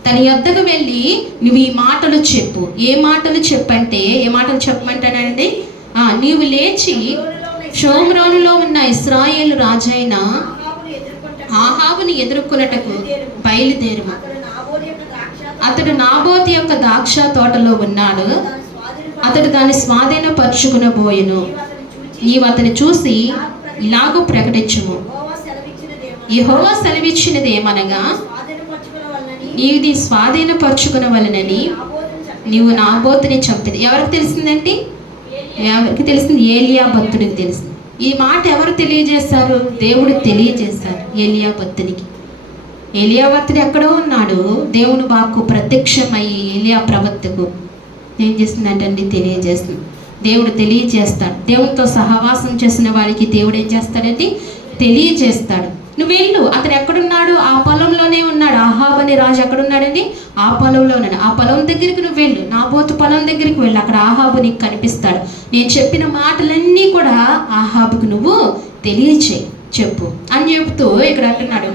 తన యొద్దకు వెళ్ళి నువ్వు ఈ మాటలు చెప్పు. ఏ మాటలు చెప్పంటే, ఏ మాటలు చెప్పమంటానండి? నీవు లేచి షోమ్రోనులో ఉన్న ఇశ్రాయేలు రాజైన ఆహాబుని ఎదుర్కొనుటకు బయలుదేరుము. అతడు నాబోతు యొక్క ద్రాక్ష తోటలో ఉన్నాడు, అతడు దాన్ని స్వాధీనపరచుకునబోయెను. నీవు అతని చూసి ఇలాగూ ప్రకటించుము, యెహోవా సెలవిచ్చినది ఏమనగా, నీది స్వాధీనపరచుకునవలెనని నీవు నాబోతుని చంపిది. ఎవరికి తెలిసిందండి? ఎవరికి తెలిసింది? ఏలియా భక్తుడికి తెలిసింది. ఈ మాట ఎవరు తెలియజేశారు? దేవుడు తెలియజేశారు ఏలియా భక్తునికి. ఏలియా భక్తుడు ఎక్కడో ఉన్నాడు, దేవుని వాక్కు ప్రత్యక్షమయ్యి ఏలియా ప్రవక్తకు ఏం చేస్తుందంటండి? తెలియజేస్తుంది. దేవుడు తెలియజేస్తాడు. దేవునితో సహవాసం చేసిన వారికి దేవుడు ఏం చేస్తాడండి? తెలియజేస్తాడు. నువ్వు వెళ్ళు, అతను ఎక్కడున్నాడు? ఆ పొలంలోనే ఉన్నాడు. ఆహాబు అనే రాజు ఎక్కడున్నాడండి? ఆ పొలంలో ఉన్నాడు. ఆ పొలం దగ్గరికి నువ్వు వెళ్ళు, నాబోతు పొలం దగ్గరికి వెళ్ళు, అక్కడ ఆహాబు నీకు కనిపిస్తాడు. నేను చెప్పిన మాటలన్నీ కూడా ఆహాబుకు నువ్వు తెలియచేయి, చెప్పు అని చెబుతూ ఇక్కడ అంటున్నాడు,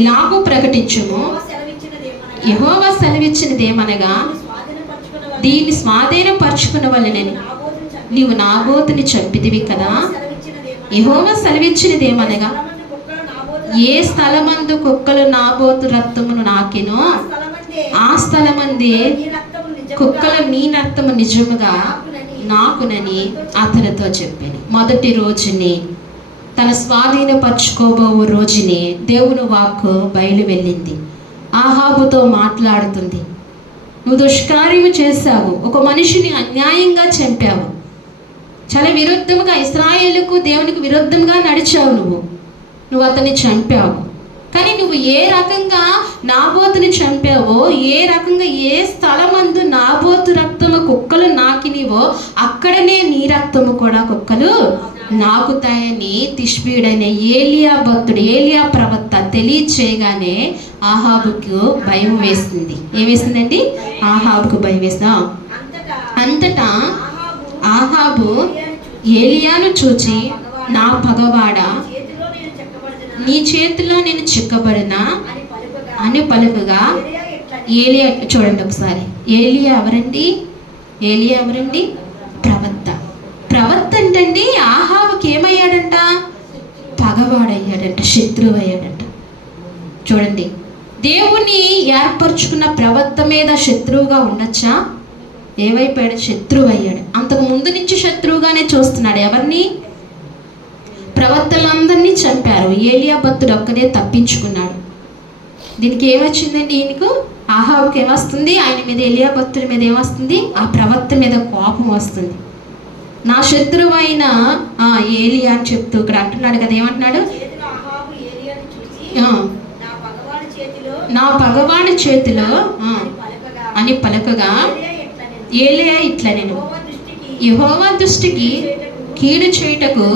ఇలాగూ ప్రకటించుము, యెహోవా సెలవిచ్చినది ఏమనగా, దీన్ని స్వాధీనపరచుకున్న వలనని నీవు నాబోతుని చంపిదివి కదా. యెహోవా సెలవిచ్చినది ఏమనగా, ఏ స్థలమందు కుక్కలు నాబోతు రక్తమును నాకెనో ఆ స్థలమందే కుక్కలు నీ రక్తము నిజముగా నాకునని అతనితో చెప్పాను. మొదటి రోజుని, తన స్వాధీనపరచుకోబో రోజుని దేవుని వాక్కు బయలు వెళ్ళింది. ఆహాబుతో మాట్లాడుతుంది. నువ్వు దుష్కార్యము చేశావు, ఒక మనిషిని అన్యాయంగా చంపావు, చాలా విరుద్ధంగా, ఇశ్రాయేలుకు దేవునికి విరుద్ధంగా నడిచావు. నువ్వు అతన్ని చంపావు. కానీ నువ్వు ఏ రకంగా నాబోతుని చంపావో, ఏ రకంగా ఏ స్థలమందు నాబోతు రక్తము కుక్కలు నాకినివో అక్కడనే నీ రక్తము కూడా కుక్కలు నాకుతాయని తిష్బీడైన ఏలియా భక్తుడు, ఏలియా ప్రవక్త తెలియచేయగానే ఆహాబుకు భయం వేసింది. ఏం వేసిందండి? ఆహాబుకు భయం వేసింది. అంతటా ఆహాబు ఏలియాను చూచి, నా పగవాడ, నీ చేతిలో నేను చిక్కబడినా అని పలుకగా, ఏలియా, చూడండి ఒకసారి, ఏలియా ఎవరండి? ఏలియా ఎవరండి? ప్రవక్త. ప్రవక్త అంటండి ఆహాబుకి ఏమయ్యాడంట? పగవాడయ్యాడంట, శత్రువు అయ్యాడంట. చూడండి, దేవుని ఏర్పరచుకున్న ప్రవక్త మీద శత్రువుగా ఉండొచ్చా? ఏమైపోయాడు? శత్రువు అయ్యాడు. అంతకు ముందు నుంచి శత్రువుగానే చూస్తున్నాడు. ఎవరిని? ప్రవక్తలందరినీ చంపారు. ఏలియా భక్తుడు ఒక్కడే తప్పించుకున్నాడు. దీనికి ఏమొచ్చిందండి? ఈయనకు, ఆహాబుకి ఏమొస్తుంది? ఆయన మీద, ఏలియా భక్తుడి మీద ఏమొస్తుంది? ఆ ప్రవక్త మీద కోపం వస్తుంది. నా శత్రువు అయిన ఏలియా అని చెప్తూ ఇక్కడ అంటున్నాడు కదా. ఏమంటున్నాడు? నా పగవాడి చేతిలో అని పలకగా, ఏలియా ఇట్లా, నేను యెహోవా దృష్టికి కీడు చేయుటకు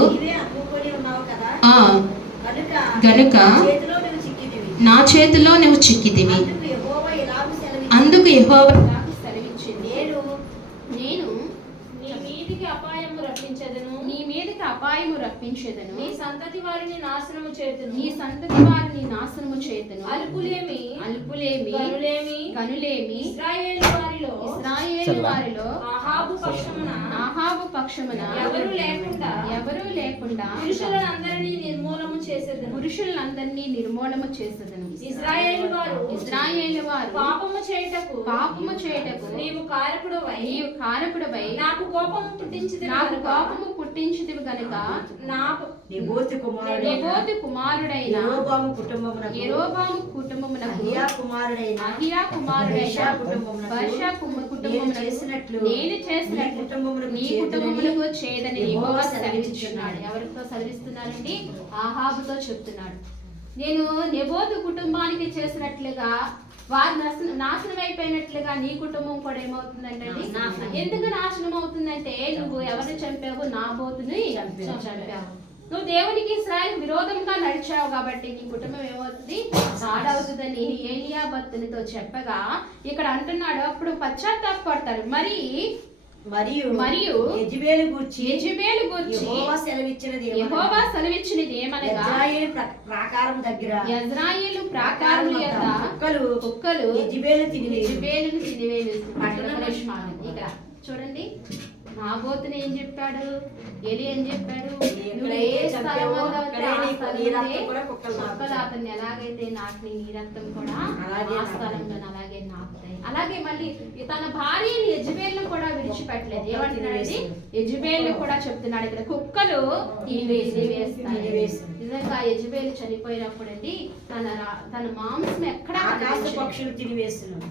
గనుక నా చేతిలో నువ్వు చిక్కితివి. అందుకు యెహోవా సెలవిచ్చింది, నేను నీ మీదికి అపాయము రప్పించెదను, నీ మీదికి అపాయము రప్పించెదను, నీ సంతతి వారిని నాశనము చేతును, నీ సంతతి వారిని నాశనము చేతును, అల్పులేమి గనులేమి ఇశ్రాయేలు వారిలో ఆహాబు పక్షమున ఎవరు లేకుండా పురుషులందరినీ నిర్మూలము చేసేదను. ఇశ్రాయేలు వారు పాపము చేయుటకు నీవు కారకుడవై నాకు కోపము పుట్టించితివి గనుక నెబోతు కుమారుడైన యెరోబాము కుటుంబమునకు అహియా కుమారుడైన బర్షా కుటుంబమునకు నేను చేసినట్లు నీ కుటుంబమునకు చేయదని యెహోవా సెలవిస్తున్నాడు. ఎవరితో సెలవిస్తున్నాడండి? ఆహాబుతో చెప్తున్నాడు. నేను నెబోతు కుటుంబానికి చేసినట్లుగా వారు నాశనం అయిపోయినట్లుగా నీ కుటుంబం కూడా ఏమవుతుందంటే, ఎందుకు నాశనం అవుతుందంటే నువ్వు ఎవరిని చంపావు? నాబోతుని చంపావు. నువ్వు దేవునికి ఇశ్రాయేలు విరోధంగా నడిచావు కాబట్టి నీ కుటుంబం ఏమవుతుంది? పాడవుతుందని ఏలియా భక్తునితో చెప్పగా ఇక్కడ అంటున్నాడు. అప్పుడు పశ్చాత్తాపడతారు. మరియు యెజబేలు గూర్చి యెహోవా సెలవిచ్చినది ఏమనగా, యెజ్రాయేలు ప్రాకారం యొద్ద కుక్కలు యెజబేలును తినివేయును. ఇక్కడ చూడండి, నాబోతుని ఏం చెప్పాడు? ఏలి ఏం చెప్పాడు? కుక్కలు అతన్ని ఎలాగైతే నాటి, నీ రక్తం కూడా ఆ స్థలంలో అలాగే నాకుతాయి. అలాగే మళ్ళీ తన భార్యని యెజబేలును కూడా విడిచిపెట్టలేదు. ఏమంటున్నాడు? యెజబేలు కూడా చెప్తున్నాడు ఇక్కడ, కుక్కలు తినివేస్తాయి. నిజంగా యెజబేలు చనిపోయినప్పుడు అండి తన మాంసం ఎక్కడా పక్షులు తినివేస్తున్నాడు.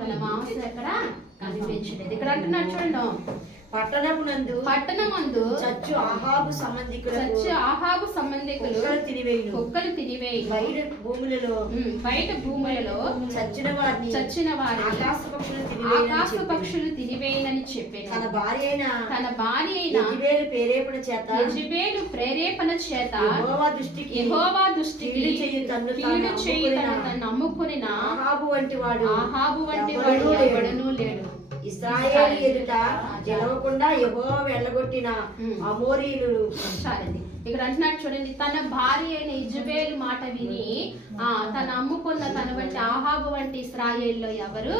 తన మాంసం ఎక్కడా కనిపించలేదు. ఇక్కడ అంటున్నాడు చూడండి, పట్టణమందు చచ్చు ఆహాబు సంబంధికులు కుక్కలు తినివేయును. బయట భూములలో చచ్చిన వారిని ఆకాశ పక్షులు తినివేయనని చెప్పాను. తన భార్య అయిన యెజబేలు ప్రేరేపణ చేత యెహోవా దృష్టికి కీడు చేయు తనను నమ్ముకొనిన ఆహాబు వంటి వాడు ఎవడనూ లేడు. ఇశ్రాయేలు ఎదుట గెలవకుండా యెహోవా వెళ్ళగొట్టిన అమోరీలు. ఇక్కడ అంటున్నాడు చూడండి, తన భార్య అయిన యెజబేలు మాట విని తన అమ్ముకున్న తన వంటి ఆహాబు వంటి ఇశ్రాయేలులో ఎవరు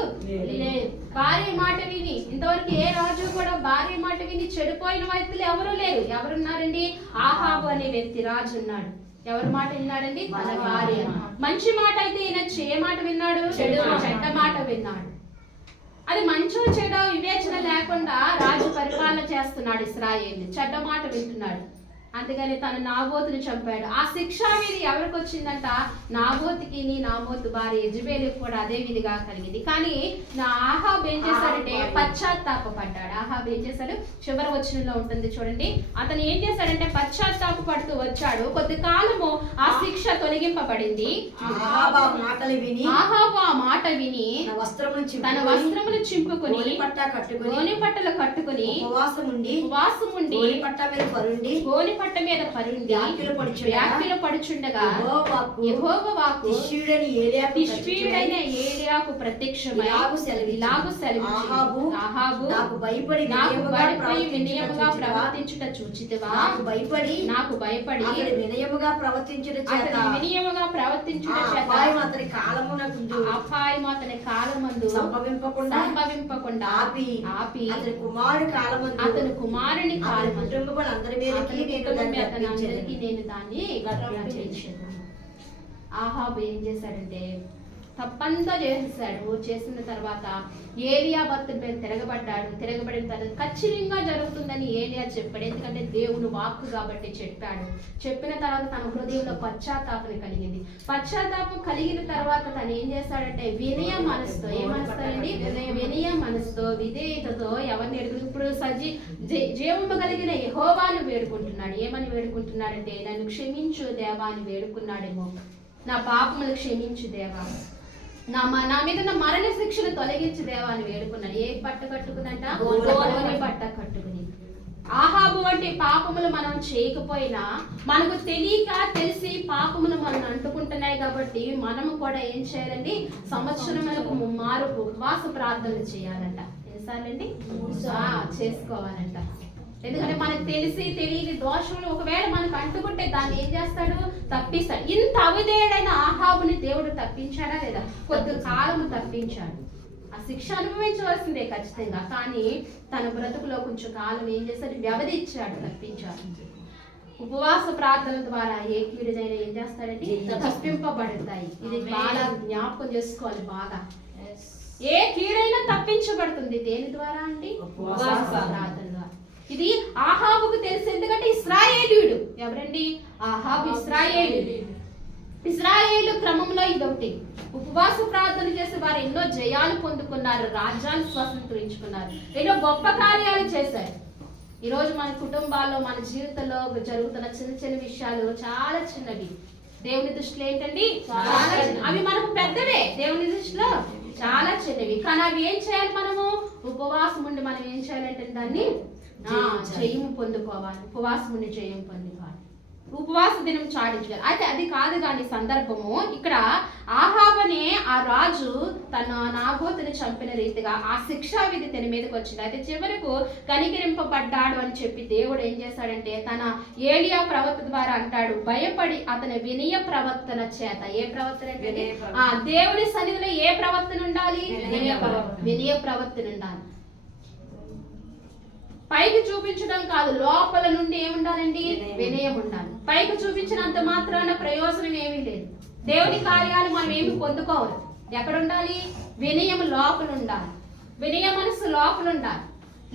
లేరు. భార్య మాట విని, ఇంతవరకు ఏ రాజు కూడా భార్య మాట విని చెడిపోయిన వ్యక్తులు ఎవరు లేరు. ఎవరున్నారండి? ఆహాబు అనే వ్యక్తి రాజు ఉన్నాడు. ఎవరి మాట విన్నాడండి? తన భార్య. మంచి మాట అయితే వినొచ్చు. ఏ మాట విన్నాడు? చెడ్డ మాట విన్నాడు. అది మంచో చెడో వివేచన లేకుండా రాజు పరిపాలన చేస్తున్నాడు ఇశ్రాయేలుని. చెడ్డ మాట వింటున్నాడు. అందుకని తను నాబోతుని చంపాడు. ఆ శిక్షా విధి ఎవరికి వచ్చిందంట? నాబోతుకి, నాబోతు భార్య యెజబెలుకి కూడా అదే విధిగా కలిగింది. కానీ నా ఆహాబు ఏం చేశాడంటే పశ్చాత్తాపడ్డాడు. ఆహాబు ఏం చేశాడు? చివరి వచనంలో ఉంటుంది చూడండి. అతను ఏం చేశాడంటే పశ్చాత్తాపడుతూ వచ్చాడు. కొద్ది కాలము ఆ శిక్ష తొలగింపబడింది. ఆహాబు ఆ మాట విని తన వస్త్రమును చింపుకొని గోనె పట్టలు కట్టుకుని ఉపవాసం ఉండి గోనె పట్ట మీద పరుండి వ్యాఖ్యలు పడుచుండగా యెహోవా వాక్కు తిష్బీయుడైన ఏలియాకు ప్రత్యక్షమై ఇలాగు సెలవిచ్చెను, ఆహాబు నాకు భయపడి వినయముగా ప్రవర్తించుట చూచితివా? నాకు భయపడి వినయముగా ప్రవర్తించుట చేత అపాయము అతని కాలమందు సంభవింపకుండా ఆపి అతని కుమారుని కాలమందు అతనందరికీ నేను దాన్ని చేశాను. ఆహాబు ఏం చేశాడంటే తప్పంతా చేసేసాడు. చేసిన తర్వాత ఏలియా భర్త మీద తిరగబడిన తర్వాత ఖచ్చితంగా జరుగుతుందని ఏలియా చెప్పాడు. ఎందుకంటే దేవుని వాక్కు కాబట్టి చెప్పాడు. చెప్పిన తర్వాత తన హృదయంలో పశ్చాత్తాపం కలిగింది. పశ్చాత్తాపం కలిగిన తర్వాత తను ఏం చేస్తాడంటే వినయ మనసుతో, వినయ మనసుతో విధేయతతో ఎవరిని ఇప్పుడు జీవము కలిగిన యెహోవాను వేడుకుంటున్నాడు. ఏమని వేడుకుంటున్నాడంటే నన్ను క్షమించు దేవా అని వేడుకున్నాడేమో. నా పాపములు క్షమించు దేవా, నా మీద ఉన్న మరణ శిక్షను తొలగించి దేవా అని వేడుకున్నాడు. ఏ పట్ట కట్టుకునంట? గోనె పట్ట కట్టుకుని. ఆహాబు వంటి పాపములు మనం చేయకపోయినా మనకు తెలిసి పాపములు మనం అంటుకుంటున్నాయి కాబట్టి మనము కూడా ఏం చేయాలండి? సంవత్సరములకు ముమ్మారు ఉపవాస ప్రార్థనలు చేయాలంట. ఎన్నిసార్లండి? చేసుకోవాలంట. ఎందుకంటే మనకు తెలియని దోషములు ఒకవేళ మనకు అంటుకుంటే దాన్ని ఏం చేస్తాడు? తప్పిస్తాడు. ఇంత అవిధేయుడైన ఆహాబుని దేవుడు తప్పించాడా లేదా? కొద్ది కాలము తప్పించాడు. ఆ శిక్ష అనుభవించవలసిందే ఖచ్చితంగా. కానీ తన బ్రతుకులో కొంచెం కాలం ఏం చేస్తాడు? వ్యవధి ఇచ్చాడు, తప్పించాడు. ఉపవాస ప్రార్థన ద్వారా ఏ కీడుదైనా ఏం చేస్తాడంటే తప్పింపబడతాయి. ఇది బాగా జ్ఞాపకం చేసుకోవాలి. బాగా ఏ కీడైనా తప్పించబడుతుంది దేని ద్వారా అండి? ఉపవాస ప్రార్థన. ఇది ఆహాబుకు తెలుసు. ఎందుకంటే ఇశ్రాయేలీయుడు. ఎవరండి? ఆహాబు ఇశ్రాయేలు క్రమంలో ఇదొకటి. ఉపవాస ప్రార్థన చేసి వారు ఎన్నో జయాలు పొందుకున్నారు, రాజ్యాలు స్వతంత్రించుకున్నారు, ఎన్నో గొప్ప కార్యాలు చేశారు. ఈరోజు మన కుటుంబాల్లో, మన జీవితంలో జరుగుతున్న చిన్న విషయాలు చాలా చిన్నవి. దేవుని దృష్టిలో ఏంటండి? అవి మనకు పెద్దవే. దేవుని దృష్టిలో చాలా చిన్నవి. కానీ అవి ఏం చేయాలి? మనము ఉపవాసం ఉండి మనం ఏం చేయాలంటే దాన్ని జయము పొందుకోవాలి. ఉపవాసం ఉండి జయం పొందుకోవాలి. ఉపవాస దినం చాటించాలి. అయితే అది కాదు కానీ సందర్భము ఇక్కడ ఆహాబనే ఆ రాజు తన నాబోతుని చంపిన రీతిగా ఆ శిక్షా విధి తన మీదకి వచ్చింది. అయితే చివరకు కనికరింపబడ్డాడు అని చెప్పి దేవుడు ఏం చేశాడంటే తన ఏలియా ప్రవక్త ద్వారా అంటాడు, భయపడి అతని వినయ ప్రవర్తన చేత. ఏ ప్రవర్తన అంటే దేవుడి సన్నిధిలో ఏ ప్రవర్తన ఉండాలి? వినయ ప్రవర్తన ఉండాలి. పైకి చూపించడం కాదు, లోపల నుండి ఏముండాలండి? వినయం ఉండాలి. పైకి చూపించినంత మాత్రాన ప్రయోజనం ఏమీ లేదు. దేవుని కార్యాలు మనం ఏమి పొందుకోవాలి. ఎక్కడ ఉండాలి? వినయం లోపల ఉండాలి. వినయ మనసు లోపల ఉండాలి.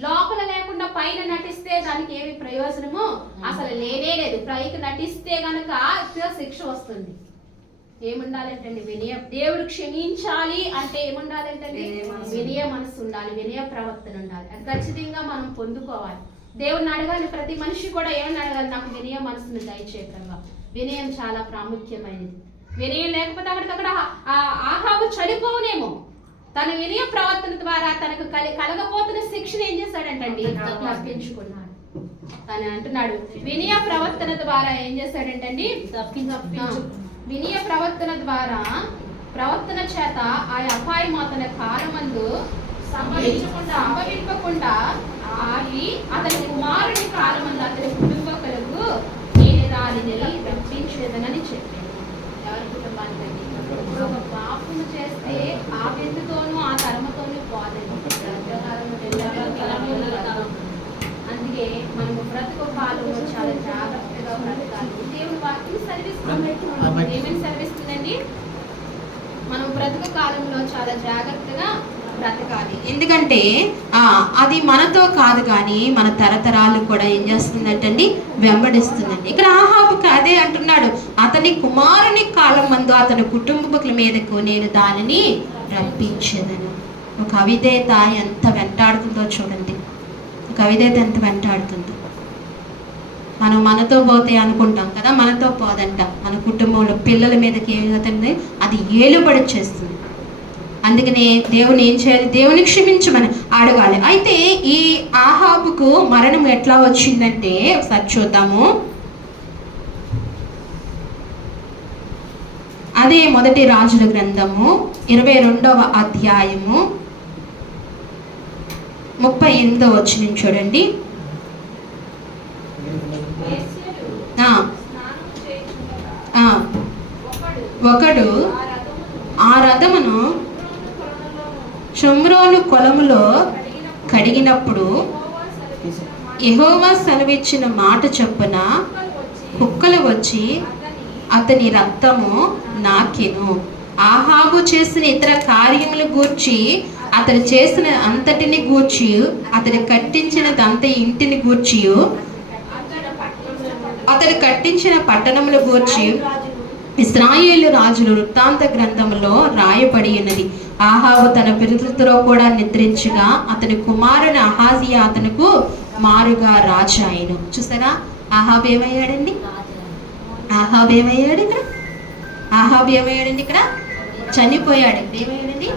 లోపల లేకుండా పైన నటిస్తే దానికి ఏమి ప్రయోజనము అసలు లేనే లేదు. పైకి నటిస్తే గనక శిక్ష వస్తుంది. ఏముండాలంటండి? వినయం. దేవుడు క్షమించాలి అంటే ఏముండాలంటండి? వినయ మనసు ఉండాలి, వినయ ప్రవర్తన ఉండాలి. అది ఖచ్చితంగా మనం పొందుకోవాలి. దేవుడిని అడగాలి. ప్రతి మనిషి కూడా ఏమని అడగాలి? నాకు వినయ మనసును దయచేయటంగా. వినయం చాలా ప్రాముఖ్యమైనది. వినయం లేకపోతే అక్కడికక్కడ ఆహాబు చనిపోనేమో. తన వినయ ప్రవర్తన ద్వారా తనకు కలగబోతున్న శిక్షణ ఏం చేశాడంటండి? తప్పించుకున్నాడు. తను అంటున్నాడు వినయ ప్రవర్తన ద్వారా ఏం చేశాడంటండి? వినయ ప్రవర్తన ద్వారా ప్రవర్తన చేత ఆ అపాయం అతని కాలమందు సంభవింపకుండా ఆగి అతని కుమారుని కాలమందు అతని కుటుంబకులకు నేను దానిని రక్షించేదనని చెప్పాను. ఎవరి కుటుంబానికి? ఒక పాపము చేస్తే ఆ వ్యక్తితోనూ ఆ తరమతోనూ పోదండి. అందుకే మనము బ్రతుకు కాలంలో చాలా జాగ్రత్తగా బ్రతకాలి. దేవుని వాక్యం సర్విస్తుంది. ఏమేమి సర్విస్తుందండి? మనం బ్రతుకు కాలంలో చాలా జాగ్రత్తగా బ్రతకాలి. ఎందుకంటే అది మనతో కాదు కానీ మన తరతరాలు కూడా ఏం చేస్తుందంటండి, వెంబడిస్తుందండి. ఇక్కడ ఆహాబుకి అదే అంటున్నాడు, అతని కుమారుని కాలం మందు అతని కుటుంబకుల మీదకు నేను దానిని రప్పించేదను. ఒక అవిధేయత ఎంత వెంటాడుతుందో చూడండి, ఒక అవిధేయత ఎంత వెంటాడుతుందో. మనం మనతో పోతే అనుకుంటాం కదా, మనతో పోదంట. మన కుటుంబంలో పిల్లల మీదకి ఏమవుతుంది, అది ఏలుబడి చేస్తుంది. అందుకనే దేవుని ఏం చేయాలి, దేవుని క్షమించమని అడగాలి. అయితే ఈ ఆహాబుకు మరణం ఎట్లా వచ్చిందంటే ఒకసారి చూద్దాము. అదే మొదటి రాజుల గ్రంథము 22వ అధ్యాయము 38వ వచనం చూడండి. ఒకడు ఆ రథమును షోమ్రోను కొలములో కడిగినప్పుడు యెహోవా సెలవిచ్చిన మాట చొప్పున కుక్కలు వచ్చి అతని రక్తము నాకెను. ఆహాబు చేసిన ఇతర కార్యములు గూర్చి, అతడు చేసిన అంతటిని గూర్చి, అతడు కట్టించినదంత ఇంటిని గూర్చి, అతడు కట్టించిన పట్టణముల గూర్చి ఇశ్రాయేలు రాజుల వృత్తాంత గ్రంథంలో రాయబడి ఉన్నది. ఆహాబు తన పితరులతో కూడా నిద్రించగా అతని కుమారుని అహాజియా అతనుకు మారుగా రాజు అయ్యను. చూసారా, ఆహాబు ఏమయ్యాడండి, ఆహాబు ఏమయ్యాడు ఇక్కడ, ఆహాబు ఏమయ్యాడండి ఇక్కడ, చనిపోయాడు. ఏమయ్యాడండి,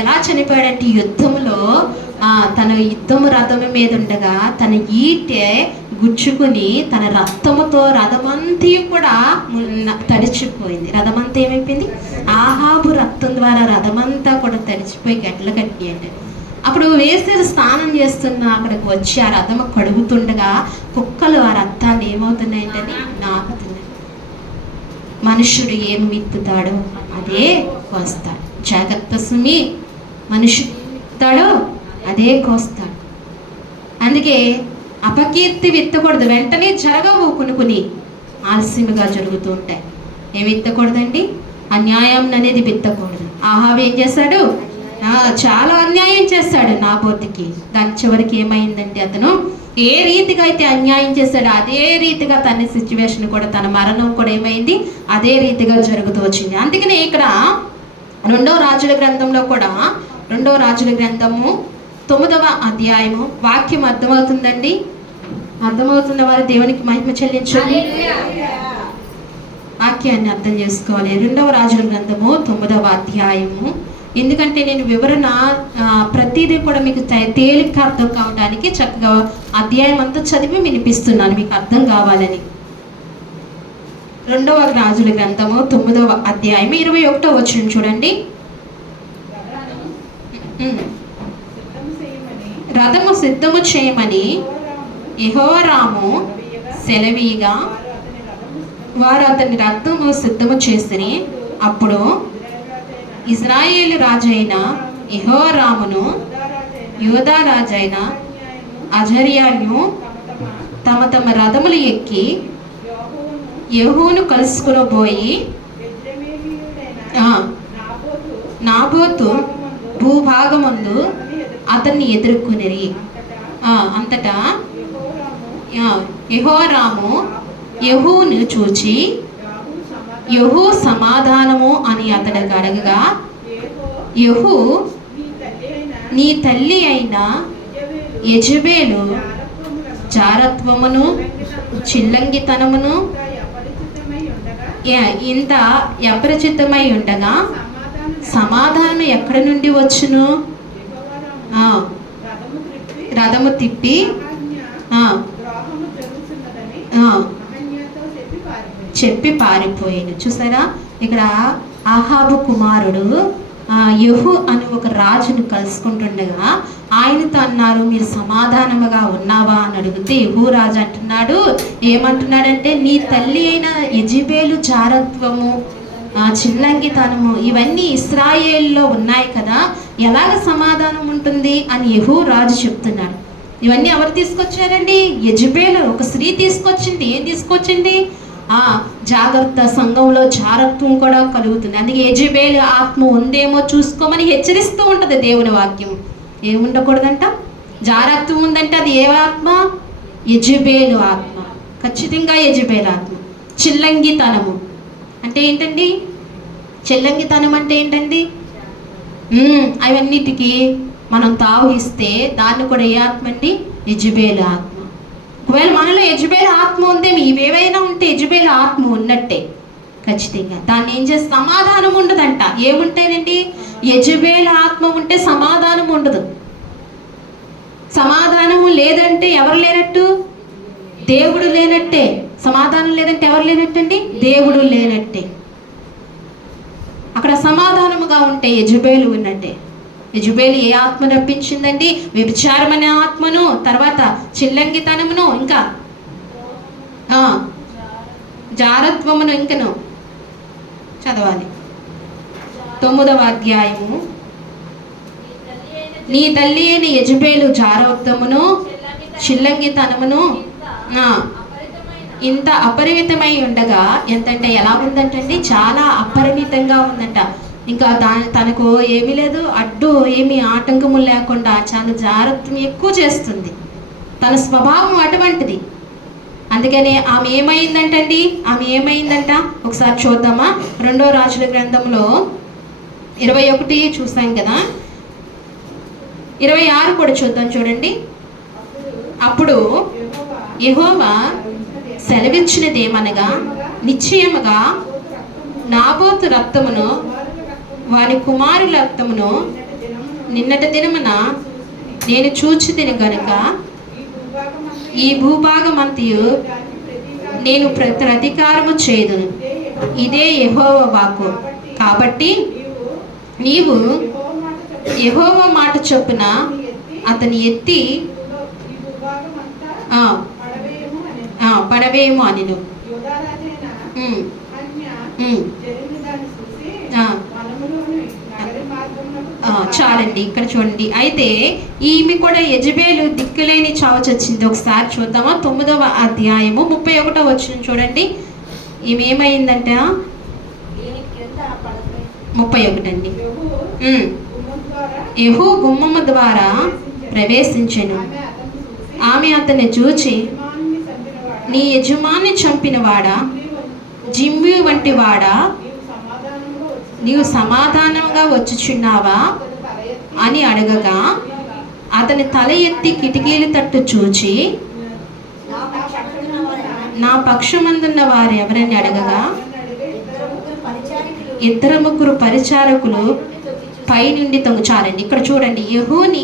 ఎలా చనిపోయాడంటే యుద్ధంలో తన యుద్ధము రథము మీద ఉండగా తన ఈటె గుచ్చుకుని తన రక్తముతో రథమంతా కూడా తడిచిపోయింది. రథమంతా ఏమైపోయింది, ఆహాబు రక్తం ద్వారా రథమంతా కూడా తడిచిపోయి గడ్డలు కట్టి అంటే. అప్పుడు వేసేరు స్నానం చేస్తున్న అక్కడికి వచ్చి ఆ రథము కడుగుతుండగా కుక్కలు ఆ రక్తాన్ని ఏమవుతున్నాయంటని నాకుతున్నాయి. మనుషుడు ఏమి విత్తుతాడో అదే కోస్తాడు. జాగ్రత్త సుమి, మనుషుడు విత్తుతాడో అదే కోస్తాడు. అందుకే అపకీర్తి విత్తకూడదు, వెంటనే జరగవు, కొన్ని ఆలస్యముగా జరుగుతూ ఉంటాయి. ఏమి విత్తకూడదండి, అన్యాయం అనేది విత్తకూడదు. ఆహాబు ఏం చేశాడు, చాలా అన్యాయం చేశాడు నాబోతుకి. దాని చివరికి ఏమైందండి, అతను ఏ రీతిగా అయితే అన్యాయం చేశాడో అదే రీతిగా తన సిచ్యువేషన్ కూడా, తన మరణం కూడా ఏమైంది, అదే రీతిగా జరుగుతూ వచ్చింది. అందుకనే ఇక్కడ 2వ రాజుల గ్రంథంలో కూడా, 2వ రాజుల గ్రంథము 9వ అధ్యాయము వాక్యం అర్థమవుతుందండి, అర్థమవుతున్న వారు దేవునికి మహిమ చెల్లించండి. వాక్యాన్ని అర్థం చేసుకోవాలి. 2వ రాజుల గ్రంథము 9వ అధ్యాయము. ఎందుకంటే నేను వివరణ ప్రతిదీ కూడా మీకు తేలిక అర్థం కావడానికి చక్కగా అధ్యాయం అంతా చదివి వినిపిస్తున్నాను, మీకు అర్థం కావాలని. 2వ రాజుల గ్రంథము 9వ అధ్యాయం 21వ వచనం చూడండి. రథము సిద్ధము చేయమని యెహోరాము సెలవీగా వారు అతని రథము సిద్ధము చేసిరి. అప్పుడు ఇశ్రాయేలు రాజైన యెహోరామును యూదా రాజైన అజర్యాను తమ తమ రథములు ఎక్కి యెహూను కలుసుకునబోయి నాబోతు భూభాగమందు అతన్ని ఎదుర్కొనిరి. అంతటా యెహోరాము యెహూను చూచి యెహూ సమాధానము అని అతడికి అడగగా, యెహూ నీ తల్లి అయిన యెజబేలు జారత్వమును చిల్లంగితనమును ఇంత అపరిచితమై ఉండగా సమాధానం ఎక్కడి నుండి వచ్చును? రథము తిప్పి చెప్పి పారిపోయాడు. చూసారా, ఇక్కడ ఆహాబు కుమారుడు యెహూ అని ఒక రాజును కలుసుకుంటుండగా ఆయనతో అన్నారు, మీరు సమాధానముగా ఉన్నావా అని అడిగితే యెహూ రాజు అంటున్నాడు, ఏమంటున్నాడంటే నీ తల్లి అయిన యెజబేలు జారత్వము చిల్లంగితనము ఇవన్నీ ఇశ్రాయేల్లో ఉన్నాయి కదా, ఎలాగ సమాధానం ఉంటుంది అని యెహూ రాజు చెప్తున్నాడు. ఇవన్నీ ఎవరు తీసుకొచ్చారండి? యెజబేలు ఒక స్త్రీ తీసుకొచ్చింది. ఏం తీసుకొచ్చింది? జాగ్రత్త, సంఘంలో జారత్వం కూడా కలుగుతుంది. అందుకే యెజబెలు ఆత్మ ఉందేమో చూసుకోమని హెచ్చరిస్తూ ఉంటుంది దేవుని వాక్యం. ఏముండకూడదంట? జారత్వం ఉందంటే అది ఏ ఆత్మ? యెజబెలు ఆత్మ, ఖచ్చితంగా యెజబెలు ఆత్మ. చిల్లంగితనము అంటే ఏంటండి? చిల్లంగితనం అంటే ఏంటండి? అవన్నిటికీ మనం తావు ఇస్తే దాన్ని కూడా ఏ ఆత్మ అండి? యెజబెలు ఆత్మ. ఒకవేళ మనలో యెజబెలు ఆత్మ ఉందే, ఇవేవైనా ఉంటే యెజబెలు ఆత్మ ఉన్నట్టే ఖచ్చితంగా. దాన్ని ఏం చేస్తే సమాధానం ఉండదంట. ఏముంటాయండి? యెజబెలు ఆత్మ ఉంటే సమాధానం ఉండదు. సమాధానము లేదంటే ఎవరు లేనట్టు? దేవుడు లేనట్టే. సమాధానం లేదంటే ఎవరు లేనట్టండి? దేవుడు లేనట్టే. అక్కడ సమాధానముగా ఉంటే యెజబెలు ఉన్నట్టే. యెజబెలు ఏ ఆత్మ రప్పించిందండి? వ్యభిచారం అనే ఆత్మను, తర్వాత చిల్లంగితనమును, ఇంకా జారత్వమును. ఇంకను చదవాలి 9వ అధ్యాయము. నీ తల్లి అయిన యెజబెలు జారత్వమును, చిల్లంగితనమును ఇంత అపరిమితమై ఉండగా, ఎంతంటే ఎలా ఉందంటండి? చాలా అపరిమితంగా ఉందంట. ఇంకా తనకు ఏమీ లేదు, అడ్డు ఏమీ ఆటంకము లేకుండా చాలా జాగ్రత్తం ఎక్కువ చేస్తుంది. తన స్వభావం అటువంటిది. అందుకనే ఆమె ఏమైందంటండి? ఒకసారి చూద్దామా? 2వ రాజుల గ్రంథంలో 21 చూసాం కదా, 26 కూడా చూద్దాం. చూడండి. అప్పుడు యెహోవా సెలవిచ్చినదేమనగా, నిశ్చయముగా నాబోతు రక్తమును వారి కుమారుల రక్తమును నిన్నటి దినమున నేను చూచితిని గనుక ఈ భూభాగమంతయు నేను ప్రతీకారము చేయుదును. ఇదే యెహోవా వాక్కు. కాబట్టి నీవు యెహోవా మాట చొప్పున అతని ఎత్తి పడవేమో అనిను. చాలండి, ఇక్కడ చూడండి. అయితే ఈమె కూడా యెజబెలు దిక్కులేని చావు చచ్చింది. ఒకసారి చూద్దామా? 9వ అధ్యాయము 31వ వచనం చూడండి. ఈమె ఏమైందంట? 31 అండి. యెహూ గుమ్మము ద్వారా ప్రవేశించెను. ఆమె అతన్ని చూచి, నీ యజమాని చంపినవాడా, జిమ్మి వంటి వాడా, నీవు సమాధానంగా వచ్చుచున్నావా అని అడగగా, అతని తల ఎత్తి కిటికీలు తట్టు చూచి, నా పక్షమందున్న వారు ఎవరని అడగగా, 2-3 పరిచారకులు పై నుండి చాలండి. ఇక్కడ చూడండి. యెహూని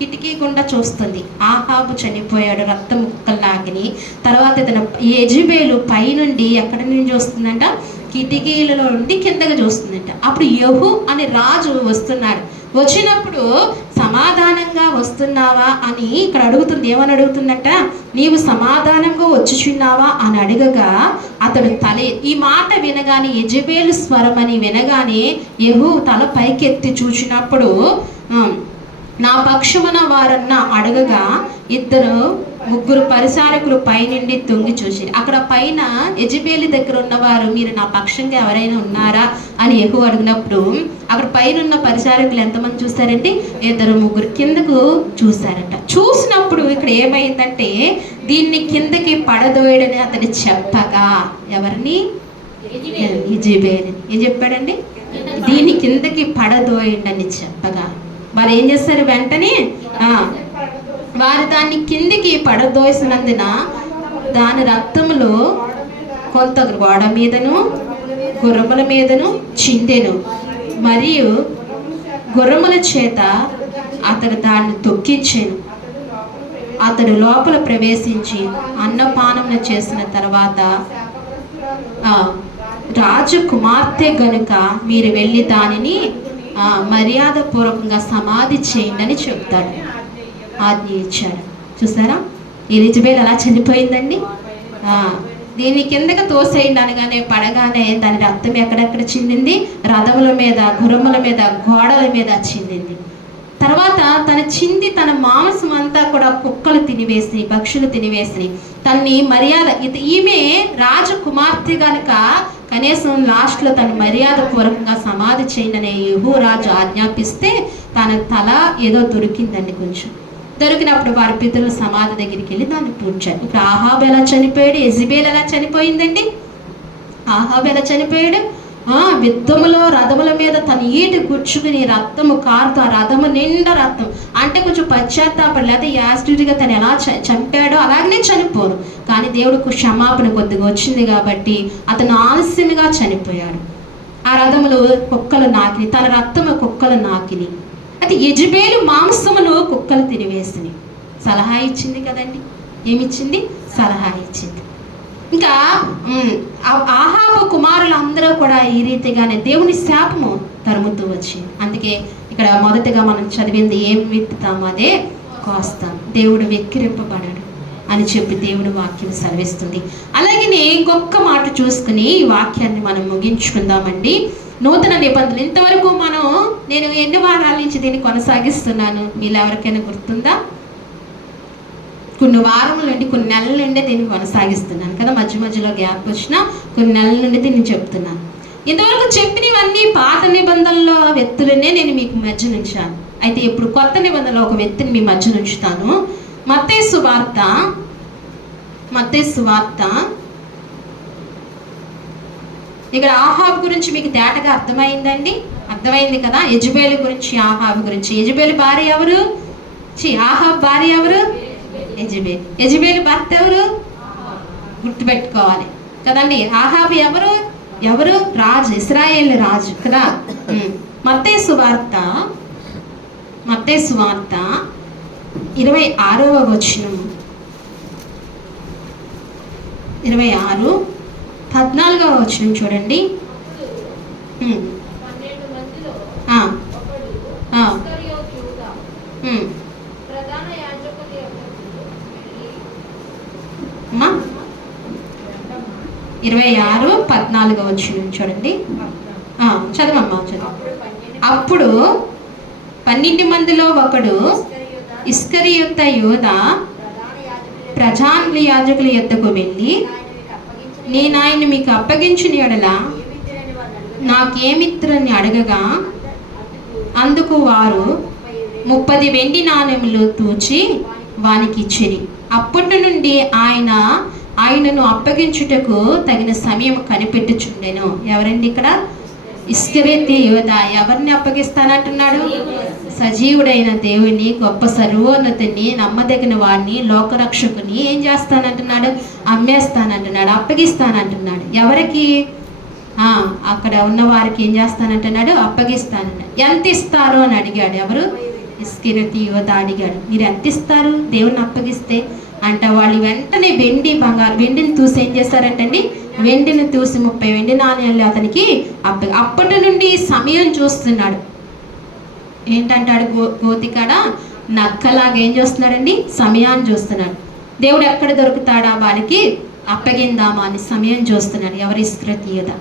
కిటికీ గుండా చూస్తుంది. ఆహాబు చనిపోయాడు, రక్త ముక్కలు నాకిని. తర్వాత యెజబెలు పై నుండి ఎక్కడి నుండి చూస్తుందంట? కిటికీలలో నుండి కిందగా చూస్తుందంట. అప్పుడు యెహూ అనే రాజు వస్తున్నాడు. వచ్చినప్పుడు సమాధానంగా వస్తున్నావా అని ఇక్కడ అడుగుతుంది. ఏమని అడుగుతుందంట? నీవు సమాధానంగా వచ్చుచున్నావా అని అడగగా, అతడు ఈ మాట వినగానే, యెజబెలు స్వరం అని వినగానే యెహూ తల పైకెత్తి చూచినప్పుడు, నా పక్షమున వారన్న అడగగా 2-3 పరిచారకులు పైనుండి తొంగి చూసి, అక్కడ పైన యెజబెలు దగ్గర ఉన్నవారు, మీరు నా పక్షంగా ఎవరైనా ఉన్నారా అని యెహూ అడిగినప్పుడు, అక్కడ పైన ఉన్న పరిచారకులు ఎంతమంది చూస్తారంటే 2-3 కిందకు చూశారట. చూసినప్పుడు ఇక్కడ ఏమైందంటే, దీన్ని కిందకి పడదోయడని అతను చెప్పగా, ఎవరిని? యెజబెలు. ఏం చెప్పాడండి? దీన్ని కిందకి పడదోయండి అని చెప్పగా, వారు ఏం చేస్తారు? వెంటనే వారు దాన్ని కిందికి పడదోసినందున దాని రక్తములో కొంత గోడ మీదను గుర్రముల మీదను చిందెను. మరియు గుర్రముల చేత అతడు దాన్ని తొక్కించెను. అతడు లోపల ప్రవేశించి అన్నపానమున చేసిన తర్వాత, రాజు కుమార్తె గనుక మీరు వెళ్ళి దానిని మర్యాద పూర్వకంగా సమాధి చేయండి అని చెప్తాడు. ఆజ్ఞ ఇచ్చాడు. చూసారా? ఈ యెజబెలు అలా చనిపోయిందండి. దీన్ని కిందకి తోసేయండి అనగానే, పడగానే దాని రక్తం ఎక్కడెక్కడ చిందింది? రథముల మీద, గుర్రముల మీద, గోడల మీద చిందింది. తర్వాత తన మాంసం అంతా కూడా కుక్కలు తినివేసి, పక్షులు తినివేసి తన్ని మర్యాద, ఈమె రాజకుమార్తె గనుక కనీసం లాస్ట్లో తన మర్యాద పూర్వకంగా సమాధి చేయండి యెహూ రాజు ఆజ్ఞాపిస్తే తన తల ఏదో దొరికిందండి. కొంచెం దొరికినప్పుడు వారి పితరుల సమాధి దగ్గరికి వెళ్ళి దాన్ని పూడ్చారు. ఇప్పుడు ఆహాబు ఎలా చనిపోయాడు, యెజబెల్ ఎలా చనిపోయిందండి? ఆహాబు ఎలా చనిపోయాడు? యుద్ధములో రథముల మీద తన ఈటి గుచ్చుకుని రక్తము కారుతూ, ఆ రథము నిండా రక్తం. అంటే కొంచెం పశ్చాత్తాపం, లేదా యాసిడ్గా తను ఎలా చంపాడో అలాగనే చనిపోరు. కానీ దేవుడికి క్షమాపణ కొద్దిగా వచ్చింది కాబట్టి అతను ఆలస్యంగా చనిపోయాడు. ఆ రథములు కుక్కలు నాకిని, తన రక్తము కుక్కలు నాకిని. అయితే యెజబెలు మాంసమును కుక్కలు తినివేసిని. సలహా ఇచ్చింది కదండి. ఏమిచ్చింది? సలహా ఇచ్చింది. ఇంకా ఆహాబు కుమారులందరూ కూడా ఈ రీతిగానే దేవుని శాపము తరుముతూ వచ్చింది. అందుకే ఇక్కడ మొదటగా మనం చదివింది, ఏం విత్తుతామో అదే కోస్తాం, దేవుడు వెక్కిరింపబడడు అని చెప్పి దేవుని వాక్యం సెలవిస్తుంది. అలాగనే ఇంకొక మాట చూసుకుని ఈ వాక్యాన్ని మనం ముగించుకుందామండి. నూతన నిబంధనలు ఇంతవరకు నేను ఎన్ని వారాల నుంచి దీన్ని కొనసాగిస్తున్నాను, మీరు ఎవరికైనా గుర్తుందా? కొన్ని వారముల నుండి, కొన్ని నెలల నుండి దీన్ని కొనసాగిస్తున్నాను కదా. మధ్య మధ్యలో గ్యాప్ వచ్చినా కొన్ని నెలల నుండి దీన్ని చెప్తున్నాను. ఇంతవరకు చెప్పినవన్నీ పాత నిబంధనలో వ్యక్తులనే నేను మీకు మధ్య ఉంచాను. అయితే ఇప్పుడు కొత్త నిబంధనలో ఒక వ్యక్తిని మీ మధ్య ఉంచుతాను. మత్తయి సువార్త ఇక్కడ ఆహాబు గురించి మీకు తేటగా అర్థమైందండి. అర్థమైంది కదా. యెజబెలు గురించి, ఆహాబు గురించి. యెజబెలు భార్య ఎవరు? ఆహాబు భార్య ఎవరు? యెజబెలు భర్త ఎవరు? గుర్తుపెట్టుకోవాలి కదండి. ఆహాబు ఎవరు? రాజు, ఇశ్రాయేలు రాజు కదా. మత్తయి సువార్త 26వ వచనం, 26, 14వ వచనం చూడండి. అమ్మా 26, 14వ వచనం చూడండి. చదవమ్మా, చదువు. అప్పుడు 12 మందిలో ఒకడు, ఇస్కరియోత యూదా, ప్రధాన యాజకుల యొద్దకు వెళ్ళి, నేను ఆయన మీకు అప్పగించిన యెడల నాకేమిత్రని అడగగా, అందుకు వారు 30 వెండి నాణెములు తూచి వానికి ఇచ్చిరి. అప్పటి నుండి ఆయనను అప్పగించుటకు తగిన సమయం కనిపెట్టుచుండెను. ఎవరండి ఇక్కడ? ఇస్కరియోతు యూదా. ఎవరిని అప్పగిస్తానంటున్నాడు? సజీవుడైన దేవుని, గొప్ప సర్వోన్నతిని, నమ్మదగిన వాడిని, లోకరక్షకుని ఏం చేస్తానంటున్నాడు? అమ్మేస్తానంటున్నాడు, అప్పగిస్తానంటున్నాడు. ఎవరికి? అక్కడ ఉన్న వారికి ఏం చేస్తానంటున్నాడు? అప్పగిస్తానన్నాడు. ఎంత ఇస్తారు అని అడిగాడు. ఎవరు? ఇస్కరియోతు యూదా అడిగాడు. మీరు ఎంత ఇస్తారు దేవుని అప్పగిస్తే అంట? వాళ్ళు వెంటనే వెండిని తూసి ఏం చేస్తారంటండి? వెండిని తూసి 30 వెండి నాణ్యాలు అతనికి అప్పటి నుండి సమయం చూస్తున్నాడు. ఏంటంటాడు? గోతికాడ నక్కలాగా ఏం చూస్తున్నాడండి? సమయాన్ని చూస్తున్నాడు. దేవుడు ఎక్కడ దొరుకుతాడా వారికి అప్పగిందామా అని సమయం చూస్తున్నాడు. ఎవరు? ఇస్కరియోతు యూదా.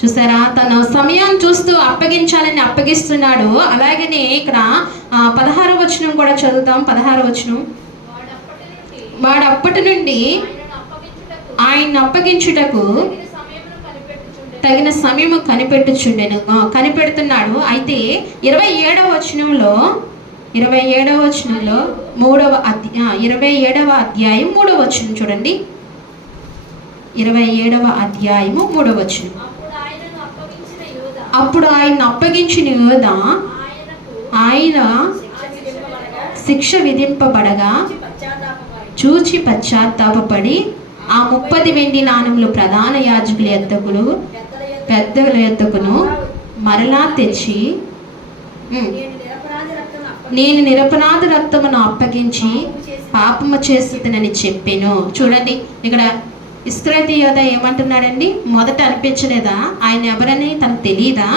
చూసారా, తన సమయాన్ని చూస్తూ అప్పగించాలని అప్పగిస్తున్నాడు. అలాగనే ఇక్కడ 16వ వచనం కూడా చదువుతాం. 16వ వచనం, వాడు అప్పటి నుండి ఆయన అప్పగించుటకు తగిన సమయం కనిపెట్టుచుండెను. కనిపెడుతున్నాడు. అయితే 27వ వచనంలో 27వ అధ్యాయం 3వ వచనం చూడండి. 27వ అధ్యాయము 3వ వచనం. అప్పుడు ఆయన అప్పగించిన యూదా ఆయన శిక్ష విధింపబడగా చూచి పశ్చాత్తాపపడి ఆ 30 వెండి నాణెములు ప్రధాన యాజకుల యొద్దకును పెద్దల యొద్దకును మరలా తెచ్చి, నేను నిరపరాధ రక్తమును అప్పగించి పాపము చేస్తుందని చెప్పాను. చూడండి, ఇక్కడ ఇస్కరియోతు యూదా ఏమంటున్నాడండి? మొదట అనిపించలేదా ఆయన ఎవరని? తనకు తెలియదా?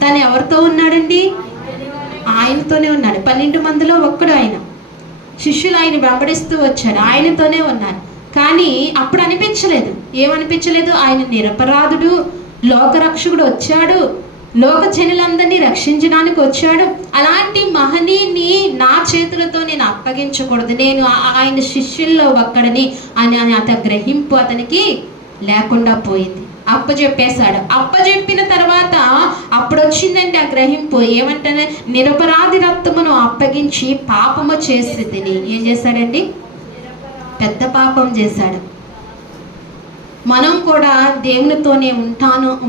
తను ఎవరితో ఉన్నాడండి? ఆయనతోనే ఉన్నాడు. 12 మందిలో ఒక్కడు ఆయన. శిష్యులు ఆయన వెంబడిస్తూ వచ్చారు, ఆయనతోనే ఉన్నారు. కానీ అప్పుడు అనిపించలేదు. ఏమనిపించలేదు? ఆయన నిరపరాధుడు, లోకరక్షకుడు వచ్చాడు, లోక జనులందరినీ రక్షించడానికి వచ్చాడు. అలాంటి మహనీయుని నా చేతులతో నేను అప్పగించకూడదు, నేను ఆయన శిష్యుల్లో ఒక్కడని అని అతని గ్రహింపు అతనికి లేకుండా పోయింది. అప్పచెప్పేశాడు. అప్పచెప్పిన తర్వాత అప్పుడు వచ్చిందండి ఆ గ్రహింపు. ఏమంటే నిరపరాధి రక్తమును అప్పగించి పాపము చేసి తిని ఏం చేశాడండి? పెద్ద పాపం చేశాడు. మనం కూడా దేవునితోనే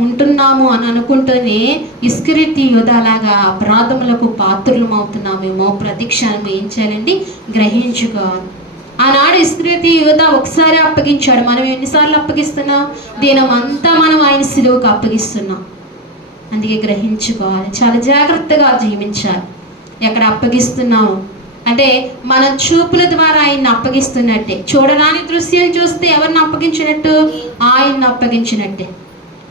ఉంటున్నాము అని అనుకుంటూనే ఇస్కరియోతు యూదాలాగా అపరాధములకు పాత్రలం అవుతున్నామేమో ప్రతిక్షణం ఏం చేయాలండి? గ్రహించుకోవాలి. ఆనాడు ఇస్కరియోతు యూదా ఒకసారి అప్పగించాడు. మనం ఎన్నిసార్లు అప్పగిస్తున్నాం? దినమంతా మనం ఆయన సిలువకు అప్పగిస్తున్నాం. అందుకే గ్రహించుకోవాలి, చాలా జాగ్రత్తగా జీవించాలి. ఎక్కడ అప్పగిస్తున్నాము అంటే మన చూపుల ద్వారా ఆయన్ని అప్పగిస్తున్నట్టే. చూడరాని దృశ్యం చూస్తే ఎవరిని అప్పగించినట్టు? ఆయన్ని అప్పగించినట్టే.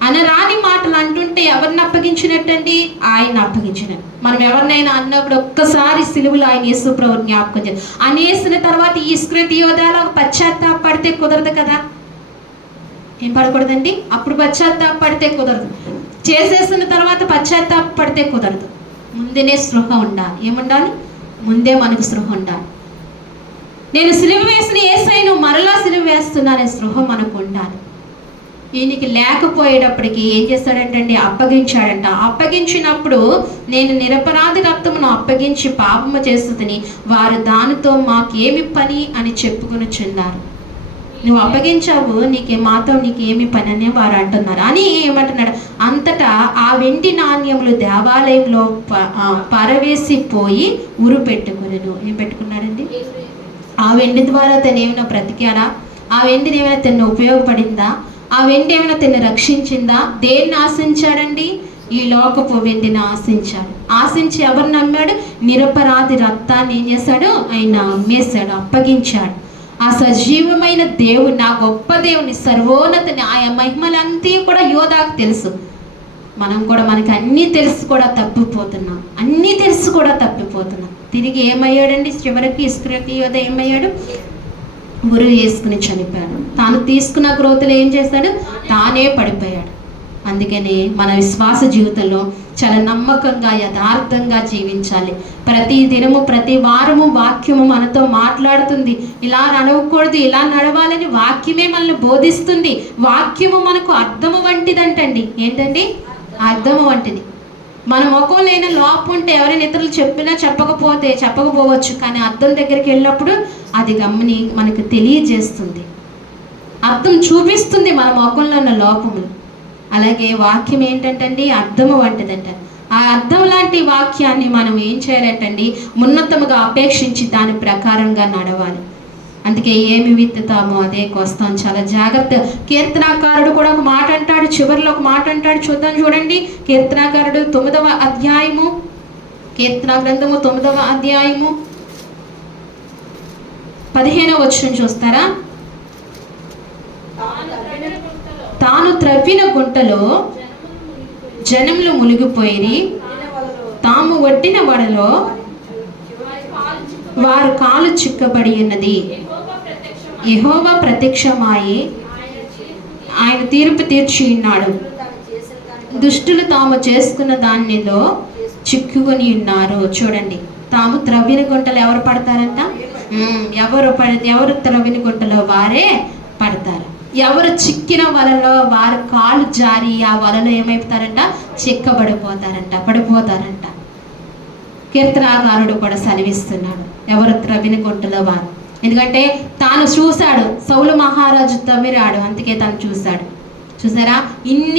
అనరాని మాటలు అంటుంటే ఎవరిని అప్పగించినట్టండి? ఆయన్ని అప్పగించినట్టు. మనం ఎవరినైనా అన్నప్పుడు ఒక్కసారి సిలువలో ఆయన యేసు ప్రభువుని జ్ఞాపకం చేయాలి. అనేసిన తర్వాత ఈ ఇస్కరియోతు యూదాలో పశ్చాత్తాపడితే కుదరదు కదా. ఏం పడకూడదండి? అప్పుడు పశ్చాత్తాపడితే కుదరదు. చేసేసిన తర్వాత పశ్చాత్తాపడితే కుదరదు. ముందునే స్పృహ ఉండాలి. ఏముండాలి? ముందే మనకు స్పృహ ఉండాలి. నేను సిలువ వేసిన యేసయ్యను మరలా సిలువ వేస్తున్నానే స్పృహ మనకు ఉండాలి. ఈయనకి లేకపోయేటప్పటికి ఏం చేస్తాడంటండి? అప్పగించాడంట. అప్పగించినప్పుడు నేను నిరపరాధి రక్తమును అప్పగించి పాపము చేస్తుందని వారు దానితో మాకేమి పని అని చెప్పుకొని చున్నారు. నువ్వు అప్పగించావు, నీకేమి పని అని వారు అంటున్నారు అని ఏమంటున్నాడు? అంతటా ఆ వెండి నాణ్యములు దేవాలయంలో పరవేసిపోయి ఉరు పెట్టుకునేను. ఏం పెట్టుకున్నాడండి? ఆ వెండి ద్వారా తను ఏమైనా బ్రతికాడా? ఆ వెండిని ఏమైనా తను ఉపయోగపడిందా? ఆ వెండి ఏమైనా తను రక్షించిందా? దేన్ని ఆశించాడండి? ఈ లోకపు వెండిని ఆశించాడు. ఆశించి ఎవరు నమ్మాడు? నిరపరాధి రక్తాన్ని ఏం చేశాడు? ఆయన అమ్మేశాడు, అప్పగించాడు. ఆ సజీవమైన దేవుని, ఆ గొప్ప దేవుని, సర్వోన్నతని, ఆయా మహిమలంతా కూడా యోధాకు తెలుసు. మనం కూడా మనకి అన్నీ తెలుసు కూడా తప్పిపోతున్నాం. అన్నీ తెలుసు కూడా తప్పిపోతున్నాం. తిరిగి ఏమయ్యాడండి? చివరికి ఇస్కరియోతు యూదా ఏమయ్యాడు? ఉరి వేసుకుని చనిపోయాడు. తాను తీసుకున్న గ్రోతులు ఏం చేశాడు? తానే పడిపోయాడు. అందుకని మన విశ్వాస జీవితంలో చాలా నమ్మకంగా, యథార్థంగా జీవించాలి. ప్రతి దినము, ప్రతి వారము వాక్యము మనతో మాట్లాడుతుంది. ఇలా నడవకూడదు, ఇలా నడవాలని వాక్యమే మనల్ని బోధిస్తుంది. వాక్యము మనకు అర్థము వంటిదంటండి. ఏంటండి? అర్థము వంటిది. మన ముఖం లేని లోపు ఉంటే ఎవరైనా ఇతరులు చెప్పినా చెప్పకపోవచ్చు, కానీ అర్థం దగ్గరికి వెళ్ళినప్పుడు అది గమని మనకు తెలియజేస్తుంది. అర్థం చూపిస్తుంది మన ముఖంలో ఉన్న లోపములు. అలాగే వాక్యం ఏంటంటండి? అర్థము వంటిదంట. ఆ అర్థం లాంటి వాక్యాన్ని మనం ఏం చేయాలంటండి? ఉన్నతముగా అపేక్షించి దాని ప్రకారంగా నడవాలి. అందుకే ఏమి విత్తుతామో అదే కోస్తాం. చాలా జాగ్రత్త. కీర్తనాకారుడు కూడా ఒక మాట అంటాడు, చివరిలో ఒక మాట అంటాడు. చూడండి. కీర్తనాకారుడు 9వ అధ్యాయము, కీర్తనా గ్రంథము 9వ అధ్యాయము 15వ వచనం చూస్తారా? తాను త్రవ్విన గుంటలో జనములు మునిగిపోయి, తాము ఒడ్డిన వడలో వారు కాలు చిక్కబడి ఉన్నది. యెహోవా ప్రత్యక్షమాయి ఆయన తీర్పు తీర్చి ఉన్నాడు. దుష్టులు తాము చేసుకున్న దానిలో చిక్కుకొని ఉన్నారు. చూడండి, తాము త్రవ్విన గుంటలో ఎవరు పడతారంట? ఎవరు త్రవ్విన గుంటలో వారే పడతారు. ఎవరు చిక్కిన వలలో వారు కాలు జారి ఆ వలలో ఏమైపోతారంట? చిక్కబడిపోతారంట, పడిపోతారంట. కీర్తనాకారుడు కూడా సెలవిస్తున్నాడు, ఎవరు త్రవ్విన గుంటలో వారు. ఎందుకంటే తాను చూశాడు, సౌలు మహారాజు తవ్విరాడు, అందుకే తను చూశాడు. చూసారా?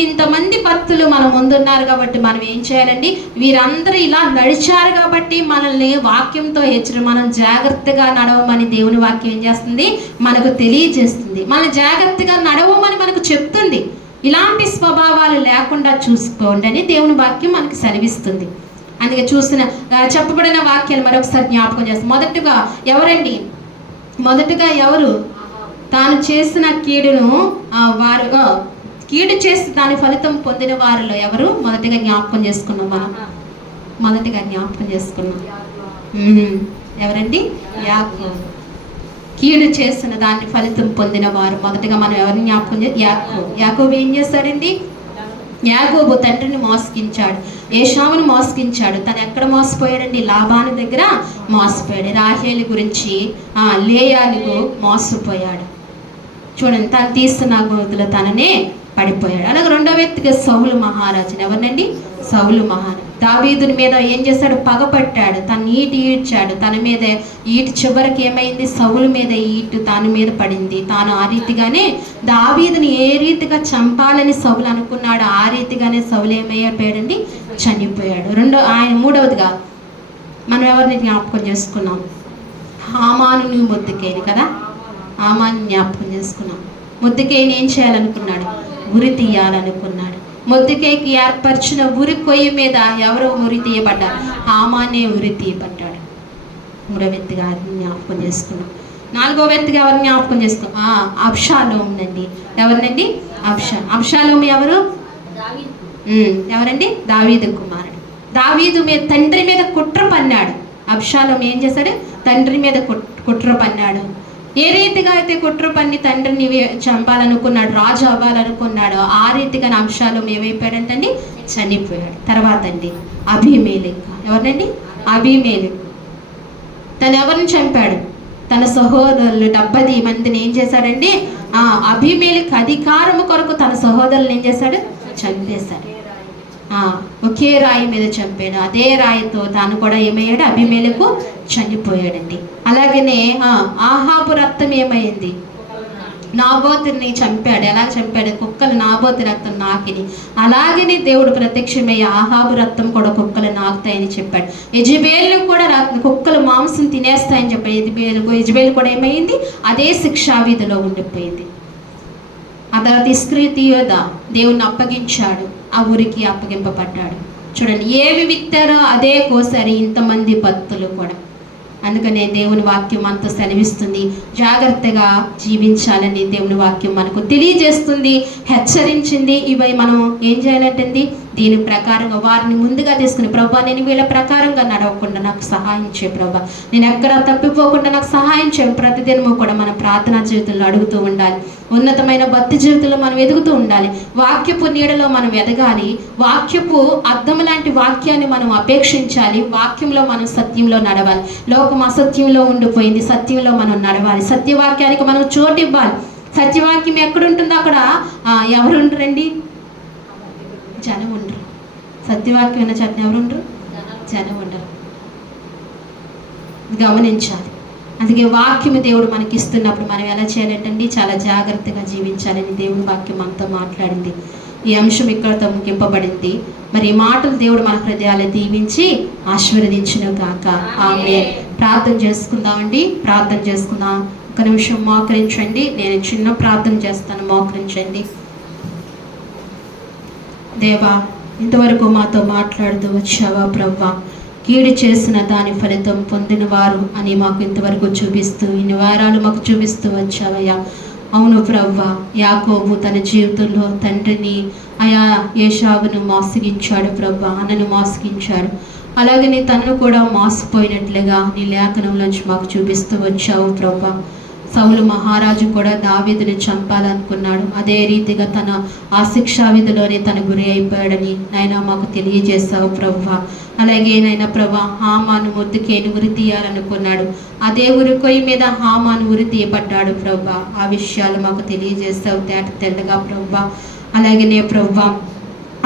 ఇంతమంది భక్తులు మన ముందున్నారు కాబట్టి మనం ఏం చేయాలండి? వీరందరూ ఇలా నడిచారు కాబట్టి మనల్ని వాక్యంతో మనం జాగ్రత్తగా నడవమని దేవుని వాక్యం ఏం చేస్తుంది? మనకు తెలియజేస్తుంది. మన జాగ్రత్తగా నడవమని మనకు చెప్తుంది. ఇలాంటి స్వభావాలు లేకుండా చూసుకోండి అని దేవుని వాక్యం మనకు సెలవిస్తుంది. అందుకే చెప్పబడిన వాక్యాలు మరొకసారి జ్ఞాపకం చేస్తాం. మొదటగా ఎవరు తాను చేసిన కీడును కీడు చేసి దాని ఫలితం పొందిన వారిలో ఎవరు? మొదటిగా జ్ఞాపకం చేసుకున్నాం. ఎవరండి? యాకోబు. కీడు చేసిన దాన్ని ఫలితం పొందిన వారు మొదటగా మనం ఎవరిని జ్ఞాపకం యాకోబు ఏం చేశాడండి? యాకోబు తండ్రిని మోసగించాడు, ఏశావును మోసగించాడు. తను ఎక్కడ మోసపోయాడండి? లాబాను దగ్గర మోసపోయాడు. రాహేలు గురించి లేయాకు మోసపోయాడు. చూడండి, తను తీస్తున్న గోతులో తననే పడిపోయాడు. అలాగే రెండో వ్యక్తిగా సౌలు మహారాజుని. ఎవరినండి? సౌలు మహారాజు దావీదుని మీద ఏం చేశాడు? పగపట్టాడు. తను ఈటు ఈడ్చాడు. తన మీద ఈటు చివరికి ఏమైంది? సౌలు మీద ఈటు తాను మీద పడింది. తాను ఆ రీతిగానే దావీదుని ఏ రీతిగా చంపాలని సౌలు అనుకున్నాడు, ఆ రీతిగానే సౌలు ఏమైపోయాడండి? చనిపోయాడు. మూడవదిగా మనం ఎవరిని జ్ఞాపకం చేసుకున్నాం? హామాను మొర్దెకైని కదా. హామాను జ్ఞాపకం చేసుకున్నాం. మొర్దెకైని ఏం చేయాలనుకున్నాడు? ఉరి తీయాలనుకున్నాడు. మొర్దెకైకి ఏర్పరిచిన ఉరి కొయ్యి మీద ఎవరు ఉరి తీయబడ్డారు? హామానే ఉరి తీయబడ్డాడు. మూడో వ్యక్తిగా జ్ఞాపకం చేసుకున్నాం. నాలుగో వ్యక్తిగా ఎవరు జ్ఞాపకం చేసుకున్నాం? అబ్షాలోము అండి. ఎవరినండి? అబ్షాలోము ఎవరు? ఎవరండి? దావీదు కుమారుడు. దావీదు మీద తండ్రి మీద కుట్ర పన్నాడు. అబ్షాలోము ఏం చేశాడు? తండ్రి మీద కుట్ర పన్నాడు. ఏ రీతిగా అయితే కుట్ర పన్ని తండ్రిని చంపాలనుకున్నాడు, రాజు అవ్వాలనుకున్నాడో ఆ రీతిగా అబ్షాలోము ఏమైపోయాడంటండి? చనిపోయాడు. తర్వాత అండి అబీమెలెకు. ఎవరినండి? అబీమెలెకు. తను ఎవరిని చంపాడు? తన సహోదరులు 70 మందిని ఏం చేశాడండి? అబీమెలెకు అధికారము కొరకు తన సహోదరులను ఏం చేశాడు? చంపేశాడు. ఒకే రాయి మీద చంపాడు. అదే రాయితో తాను కూడా ఏమయ్యాడు? అబీమెలెకు చనిపోయాడండి. అలాగనే ఆహాబు రక్తం ఏమైంది? నాబోతుని చంపాడు. ఎలా చంపాడు? కుక్కలు నాబోతు రక్తం నాకిని. అలాగనే దేవుడు ప్రత్యక్షమయ్యి ఆహాబు రక్తం కూడా కుక్కలు నాకుతాయని చెప్పాడు. యెజబెలు కూడా కుక్కలు మాంసం తినేస్తాయని చెప్పాడు. యెజబెలు కూడా ఏమైంది? అదే శిక్షావిధిలో ఉండిపోయింది. ఆ తర్వాత ఇస్కరియోత దేవుణ్ణి అప్పగించాడు, ఆ ఊరికి అప్పగింపబడ్డాడు. చూడండి, ఏవి విత్తారో అదే కోసారు ఇంతమంది భక్తులు కూడా. అందుకనే దేవుని వాక్యం మనతో సెలవిస్తుంది, జాగ్రత్తగా జీవించాలని దేవుని వాక్యం మనకు తెలియజేస్తుంది, హెచ్చరించింది. ఇవి మనం ఏం చేయాలంటుంది? దీని ప్రకారంగా వారిని ముందుగా తీసుకుని, ప్రభా నేను వీళ్ళ ప్రకారంగా నడవకుండా నాకు సహాయం చేయ ప్రభా, నేను ఎక్కడ తప్పిపోకుండా నాకు సహాయం చేయ. ప్రతిదినము కూడా మన ప్రార్థనా జీవితంలో అడుగుతూ ఉండాలి. ఉన్నతమైన భక్తి జీవితంలో మనం ఎదుగుతూ ఉండాలి. వాక్యపు నీడలో మనం ఎదగాలి. వాక్యపు అద్దం లాంటి వాక్యాన్ని మనం అపేక్షించాలి. వాక్యంలో మనం సత్యంలో నడవాలి. లోకం అసత్యంలో ఉండిపోయింది, సత్యంలో మనం నడవాలి. సత్యవాక్యానికి మనం చోటు ఇవ్వాలి. సత్యవాక్యం ఎక్కడుంటుందో అక్కడ ఎవరు ఉండరండి? జనం ఉండరు. సత్యవాక్యం ఉన్న చోట ఎవరు ఉండరు? జనం ఉండరు. గమనించాలి. అందుకే వాక్యము దేవుడు మనకి ఇస్తున్నప్పుడు మనం ఎలా చేయాలంటండి? చాలా జాగ్రత్తగా జీవించాలని దేవుని వాక్యం మనతో మాట్లాడింది. ఈ అంశం ఇక్కడతో ముగింపబడింది. మరి ఈ మాటలు దేవుడు మన హృదయాలు దీవించి ఆశీర్వదించును గాక. ఆమేన్. ప్రార్థన చేసుకుందామండి. ప్రార్థన చేసుకుందాం. ఒక నిమిషం మోకరించండి. నేను చిన్న ప్రార్థన చేస్తాను, మోకరించండి. దేవా, ఇంతవరకు మాతో మాట్లాడుతూ వచ్చావా ప్రభువా? కీడు చేసిన దాని ఫలితం పొందిన వారు అని మాకు ఇంతవరకు చూపిస్తూ, ఇన్ని వారాలు మాకు చూపిస్తూ వచ్చావయ్యా. అవును ప్రభువా, యాకోబు తన జీవితంలో తండ్రిని ఏశావును మోసగించాడు ప్రభువా, అన్నను మోసగించాడు. అలాగని తనను కూడా మోసపోయినట్లుగా నీ లేఖనంలోంచి మాకు చూపిస్తూ వచ్చావు ప్రభువా. సౌలు మహారాజు కూడా దావీదుని చంపాలనుకున్నాడు. అదే రీతిగా తన ఆ శిక్షా విధిలోనే తన గురి అయిపోయాడని నాయనా మాకు తెలియజేశావు ప్రభువా. అలాగే నాయనా ప్రభా, హామాను మొర్దెకైని ఉరి తీయాలనుకున్నాడు. అదే ఉరికొయ్యి మీద హామాను ఉరి తీయబడ్డాడు ప్రభువా. ఆ విషయాలు మాకు తెలియజేశావు తెల్లగా ప్రభువా. అలాగనే ప్రభువా,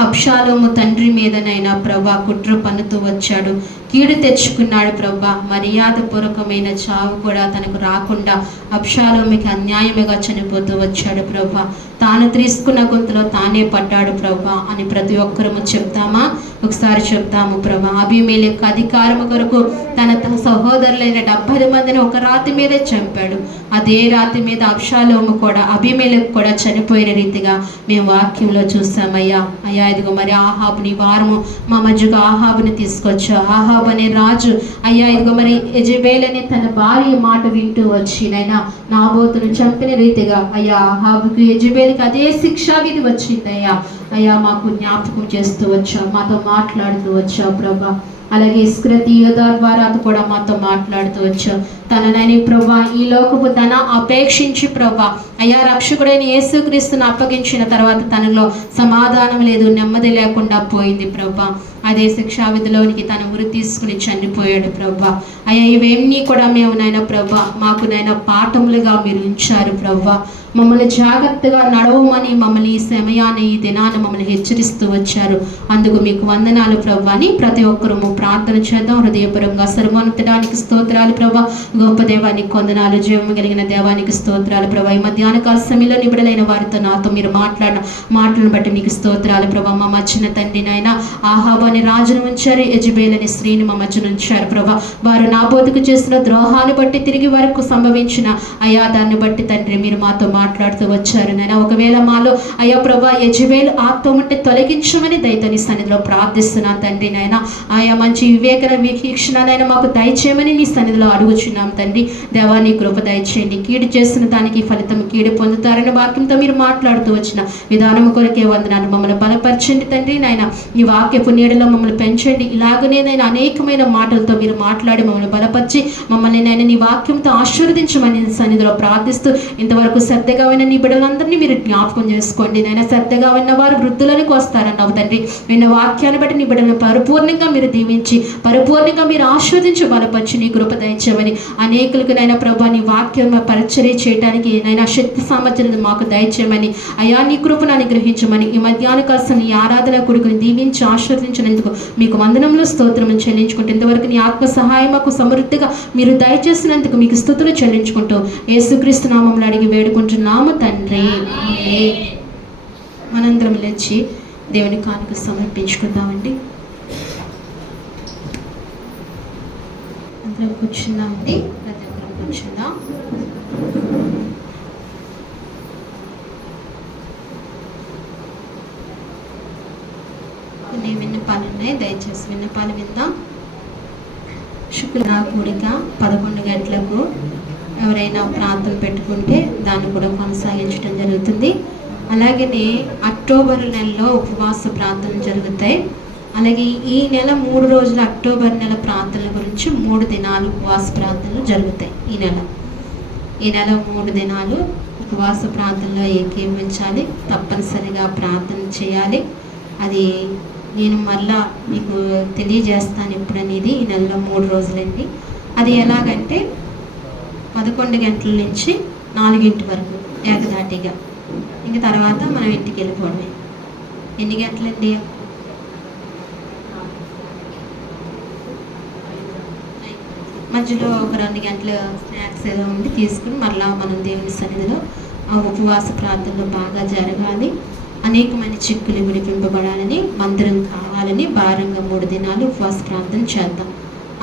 అబ్షాలోము తండ్రి మీదనైనా ప్రభా కుట్ర పన్నుతూ వచ్చాడు, కీడు తెచ్చుకున్నాడు ప్రభా. మర్యాదపూర్వకమైన చావు కూడా తనకు రాకుండా అబ్షాలోముకి అన్యాయముగా చనిపోతూ వచ్చాడు ప్రభా. తాను తీసుకున్న గొంతులో తానే పడ్డాడు ప్రభా అని ప్రతి ఒక్కరము చెప్తామా? ఒకసారి చెప్తాము ప్రభా. అబీమెలెకు అధికారము కొరకు తన సహోదరులైన 70 మందిని ఒక రాతి మీదే చంపాడు. అదే రాతి మీద అబ్షాలోము కూడా, అబీమెలెకు కూడా చనిపోయిన రీతిగా మేము వాక్యంలో చూసామయ్యా. అయ్యా ఇదిగో మరి ఆహాబుని వారము మా మధ్యకు ఆహాబుని తీసుకొచ్చా. ఆహాబు అనే రాజు అయ్యా ఇదిగో మరి యెజబెల్ అనే తన భార్య మాట వింటూ వచ్చి నైనా నాబోతును చంపిన రీతిగా అయ్యా ఆహాబుకి యెజబెల్కి అదే శిక్షా విధి వచ్చిందయ్యా. అయ్యా మాకు జ్ఞాపకం చేస్తూ వచ్చావు, మాతో మాట్లాడుతూ వచ్చావు ప్రభా. అలాగే ఇస్కరియోతు యూదా ద్వారా కూడా మాతో మాట్లాడుతూ వచ్చావు. తననని ప్రభా ఈ లోకపు తన అపేక్షించి ప్రభా అయ్యా రక్షకుడైన యేసుక్రీస్తును అప్పగించిన తర్వాత తనలో సమాధానం లేదు, నెమ్మది లేకుండా పోయింది ప్రభా. అదే శిక్షా విధిలోనికి తన ఉరి తీసుకుని చనిపోయాడు ప్రభా. అయ్యా ఇవన్నీ కూడా మేము నైనా ప్రభా మాకు నైనా పాఠములుగా మీరు ఉంచారు ప్రభా. మమ్మల్ని జాగ్రత్తగా నడవమని మమ్మల్ని ఈ సమయాన్ని ఈ దినాన్ని మమ్మల్ని హెచ్చరిస్తూ వచ్చారు. అందుకు మీకు వందనాలు ప్రభా అని ప్రతి ఒక్కరూ ప్రార్థన చేద్దాం. హృదయపూర్వకంగా సర్వోన్నతానికి స్తోత్రాలు ప్రభా. గొప్ప దేవానికి వందనాలు, జీవము కలిగిన దేవానికి స్తోత్రాలు ప్రభా. ఈ మధ్యాహ్న కాల సమయంలో నిబిడలైన వారితో నాతో మీరు మాట్లాడిన మాటలను బట్టి మీకు స్తోత్రాలు ప్రభా. మా మధ్యన తండ్రి నాయన ఆహాబు అనే రాజును ఉంచారు, యెజబెల్ అనే స్త్రీని మా మధ్యన ఉంచారు ప్రభా. వారు నాబోతుకు చేసిన ద్రోహాన్ని బట్టి తిరిగి వరకు సంభవించిన అయా దాన్ని బట్టి తండ్రి మీరు మాతో మాట్లాడుతూ వచ్చారు నాయన. ఒకవేళ మాలో అయ్యా ప్రభా యెజబెల్ ఆత్మ ఉంటే తొలగించమని దయతోని సన్నిధిలో ప్రార్థిస్తున్నాను తండ్రి నాయన. ఆయా మంచి వివేకన వీక్షణనైనా మాకు దయచేయమని నీ సన్నిధిలో అడుగుచున్నాం తండ్రి. దేవా నీ కృప దయచేయండి. కీడు చేస్తున్న దానికి ఫలితం కీడు పొందుతారని వాక్యంతో మీరు మాట్లాడుతూ వచ్చిన విధానం కొరకే వందనాలు. మమ్మల్ని బలపరచండి తండ్రి నాయన. ఈ వాక్యపు నీడలో మమ్మల్ని పెంచండి. ఇలాగనే నేను అనేకమైన మాటలతో మీరు మాట్లాడి మమ్మల్ని బలపరిచి మమ్మల్ని నేను నీ వాక్యంతో ఆశీర్వదించమని సన్నిధిలో ప్రార్థిస్తూ ఇంతవరకు శ్రద్ధగా విన్న నీ బిడ్డలందరినీ మీరు జ్ఞాపకం చేసుకోండి నాయన. శ్రద్ధగా విన్న వారు వృద్ధులకు వస్తారన్నావు తండ్రి. విన్న వాక్యాన్ని బట్టి నీ బిడ్డలను పరిపూర్ణంగా మీరు దీవించి పరిపూర్ణంగా మీరు ఆశీర్వదించి బలపరిచి నీ కృప దయచేయమని అనేకులకు నైనా ప్రభా నీ వాక్యం పరిచర్య చేయడానికి నైనా శక్తి సామర్థ్యాలను మాకు దయచేయమని అయా నీ కృపను అనుగ్రహించమని ఈ మధ్యాహ్న కాలం నీ ఆరాధన కొడుకుని దీవించి ఆశీర్వదించినందుకు మీకు వందనంలో స్తోత్రం చెల్లించుకుంటూ ఇంతవరకు నీ ఆత్మ సహాయం మాకు సమృద్ధిగా మీరు దయచేసినందుకు మీకు స్తుతులు చెల్లించుకుంటూ యేసుక్రీస్తు నామములో అడిగి వేడుకుంటున్నాము తండ్రి. మనందరం లేచి దేవుని కానుక సమర్పించుకుందామండి. అందరం కూర్చుందామండి. ప్రతి ఒక్కరం కూర్చుందాం. కొన్ని విన్నపాలు ఉన్నాయి, దయచేసి విన్నపాలు విందాం. శుక్రవారం కూడిక 11 గంటలకు ఎవరైనా ప్రార్థన పెట్టుకుంటే దాన్ని కూడా కొనసాగించడం జరుగుతుంది. అలాగనే అక్టోబర్ నెలలో ఉపవాస ప్రార్థనలు జరుగుతాయి. అలాగే ఈ నెల 3 రోజుల అక్టోబర్ నెల ప్రార్థనల గురించి 3 దినాలు ఉపవాస ప్రార్థనలు జరుగుతాయి. ఈ నెల 3 దినాలు ఉపవాస ప్రార్థనలో ఏకీభవించాలి, తప్పనిసరిగా ప్రార్థన చేయాలి. అది నేను మళ్ళా మీకు తెలియజేస్తాను ఎప్పుడనేది. ఈ నెలలో 3 రోజులండి. అది ఎలాగంటే 11 గంటల నుంచి 4 వరకు ఏకదాటిగా, ఇంక తర్వాత మనం ఇంటికి వెళ్ళిపోవడమే. ఎన్ని గంటలండి? మధ్యలో ఒక 2 గంటల స్నాక్స్ ఏదో ఉండి తీసుకుని మరలా మనం దేవుని సన్నిధిలో ఆ ఉపవాస ప్రార్థనలు బాగా జరగాలి. అనేకమైన చిక్కులు విడిపింపబడాలని, మందిరం కావాలని భారంగా 3 దినాలు ఉపవాస ప్రార్థన చేద్దాం.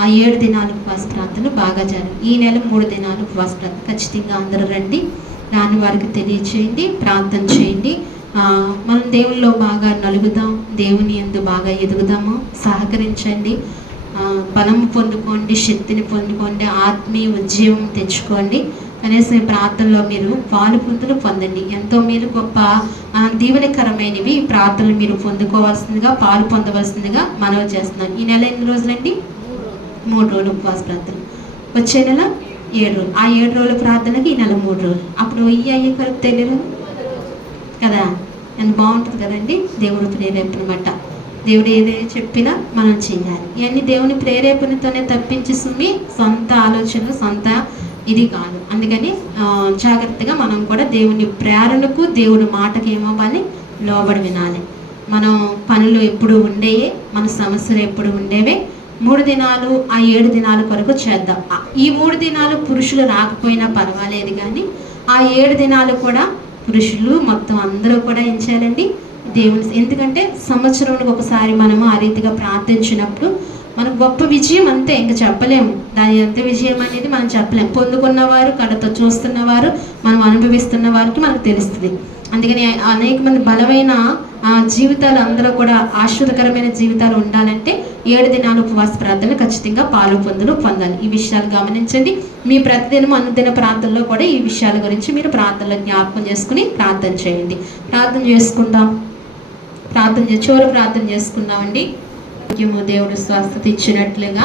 ఆ 7 దినాలు ఉపవాస ప్రార్థన బాగా జరగాలి. ఈ నెల 3 దినాలు ఉపవాస ప్రార్థన ఖచ్చితంగా అందరూ రండి. రాని వారికి తెలియచేయండి, ప్రార్థన చేయండి. మనం దేవుల్లో బాగా నలుగుదాం, దేవుని యందు బాగా ఎదుగుదాము. సహకరించండి, బలం పొందుకోండి, శక్తిని పొందుకోండి, ఆత్మీయ ఉద్యమం తెచ్చుకోండి. కనీసం ప్రార్థనలో మీరు పాలుపొందులు పొందండి. ఎంతో మీరు గొప్ప దీవెనకరమైనవి ప్రార్థనలు మీరు పొందుకోవాల్సిందిగా, పాలు పొందవలసిందిగా మనవి చేస్తున్నాను. ఈ నెల ఎన్ని రోజులండి? 3 రోజులు ఉపవాస ప్రార్థన. వచ్చే నెల 7 రోజులు. ఆ 7 రోజుల ప్రార్థనకి ఈ నెల 3 రోజులు. అప్పుడు అయ్యే కలుపు తెలియదు కదా, ఎంత బాగుంటుంది కదండి. దేవుడు ప్రేరేపణ మాట. దేవుడు ఏదైనా చెప్పినా మనం చేయాలి. ఇవన్నీ దేవుని ప్రేరేపణతోనే తప్పించి సుమ్మి సొంత ఆలోచనలు, సొంత ఇది కాదు. అందుకని జాగ్రత్తగా మనం కూడా దేవుని ప్రేరణకు, దేవుడి మాటకి ఏమవ్వాలి, లోబడి వినాలి. మనం పనులు ఎప్పుడు ఉండేవే, మన సమస్యలు ఎప్పుడు ఉండేవే. 3 దినాలు ఆ 7 దినాల కొరకు చేద్దాం. ఈ 3 దినాలు పురుషులు రాకపోయినా పర్వాలేదు, కానీ ఆ 7 దినాలు కూడా పురుషులు మొత్తం అందరూ కూడా ఏం చేయాలండి, దేవుని. ఎందుకంటే సంవత్సరానికి ఒకసారి మనము ఆ రీతిగా ప్రార్థించినప్పుడు మనకు గొప్ప విజయం అంతే, ఇంకా చెప్పలేము. దాని ఎంత విజయం అనేది మనం చెప్పలేము. పొందుకున్నవారు, కడతో చూస్తున్నవారు, మనం అనుభవిస్తున్న వారికి మనకు తెలుస్తుంది. అందుకని అనేక మంది బలమైన జీవితాలు అందరూ కూడా ఆశ్చర్యకరమైన జీవితాలు ఉండాలంటే 7 దినాలు ఉపవాస ప్రార్థనలు ఖచ్చితంగా పొందాలి. ఈ విషయాలు గమనించండి. మీ ప్రతిదినం అనుదిన ప్రార్థనలో కూడా ఈ విషయాల గురించి మీరు ప్రార్థనలో జ్ఞాపకం చేసుకుని ప్రార్థన చేయండి. ప్రార్థన చేసుకుందాం. చివరి ప్రార్థన చేసుకుందామండి. దేవుడు స్వస్థత ఇచ్చినట్లుగా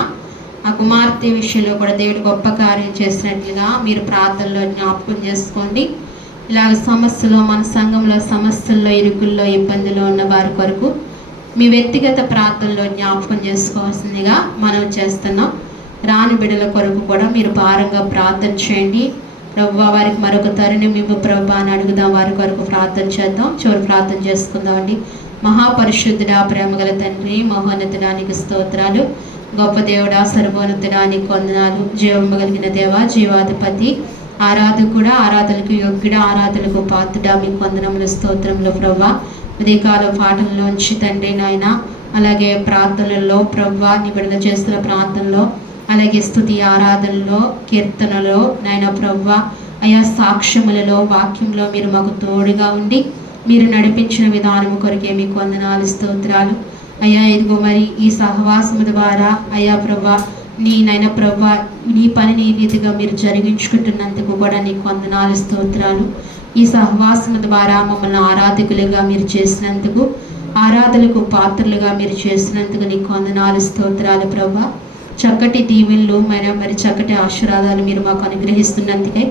ఆ కుమార్తె విషయంలో కూడా దేవుడు గొప్ప కార్యం చేసినట్లుగా మీరు ప్రార్థనలో జ్ఞాపకం చేసుకోండి. ఇలాగ సమస్యలో, మన సంఘంలో సమస్యల్లో, ఇరుకుల్లో, ఇబ్బందుల్లో ఉన్న వారి కొరకు మీ వ్యక్తిగత ప్రార్థనలో జ్ఞాపకం చేసుకోవాల్సిందిగా మనం చేస్తున్నాం. రాని బిడ్డల కొరకు కూడా మీరు భారంగా ప్రార్థన చేయండి. ప్రభువా, వారికి మరొక తరుణం ఇవ్వు ప్రభువా అని అడుగుదాం. వారి కొరకు ప్రార్థన చేద్దాం. చివరి ప్రార్థన చేసుకుందాం అండి. మహాపరిశుద్ధుడా, ప్రేమగల తండ్రి, మహోన్నతుడానికి స్తోత్రాలు. గొప్ప దేవుడా, సర్వోన్నతుడానికి వందనాలు. జీవము కలిగిన దేవ, జీవాధిపతి, ఆరాధకుడా, ఆరాధనకు యోగ్యుడా, ఆరాధనకు పాత్రుడా, మీకు వందనములు, స్తోత్రములు ప్రభువా. ఉదయకాల పాటల్లోంచి తండ్రి నాయన, అలాగే ప్రార్థనల్లో ప్రభువా, నీ బిడ్డలు చేస్తున్న ప్రార్థనలో, అలాగే స్తుతి ఆరాధనలో, కీర్తనలో నాయన ప్రభువా, అయా సాక్ష్యములలో, వాక్యంలో మీరు మాకు తోడుగా ఉండి మీరు నడిపించిన విధానము కొరకే మీకు వందనాలు, స్తోత్రాలు. అయ్యా, ఇదిగో మరి ఈ సహవాసము ద్వారా అయ్యా ప్రభా, నీ నైనా ప్రభా, నీ పనిని ఈ రీతిగా మీరు జరిగించుకుంటున్నందుకు కూడా నీకు వందనాలు, స్తోత్రాలు. ఈ సహవాసము ద్వారా మమ్మల్ని ఆరాధకులుగా మీరు చేసినందుకు, ఆరాధనలకు పాత్రలుగా మీరు చేసినందుకు నీకు వందనాలు, స్తోత్రాలు ప్రభా. చక్కటి దీవెనలు మరి చక్కటి ఆశీర్వాదాలు మీరు మాకు అనుగ్రహిస్తున్నందుకే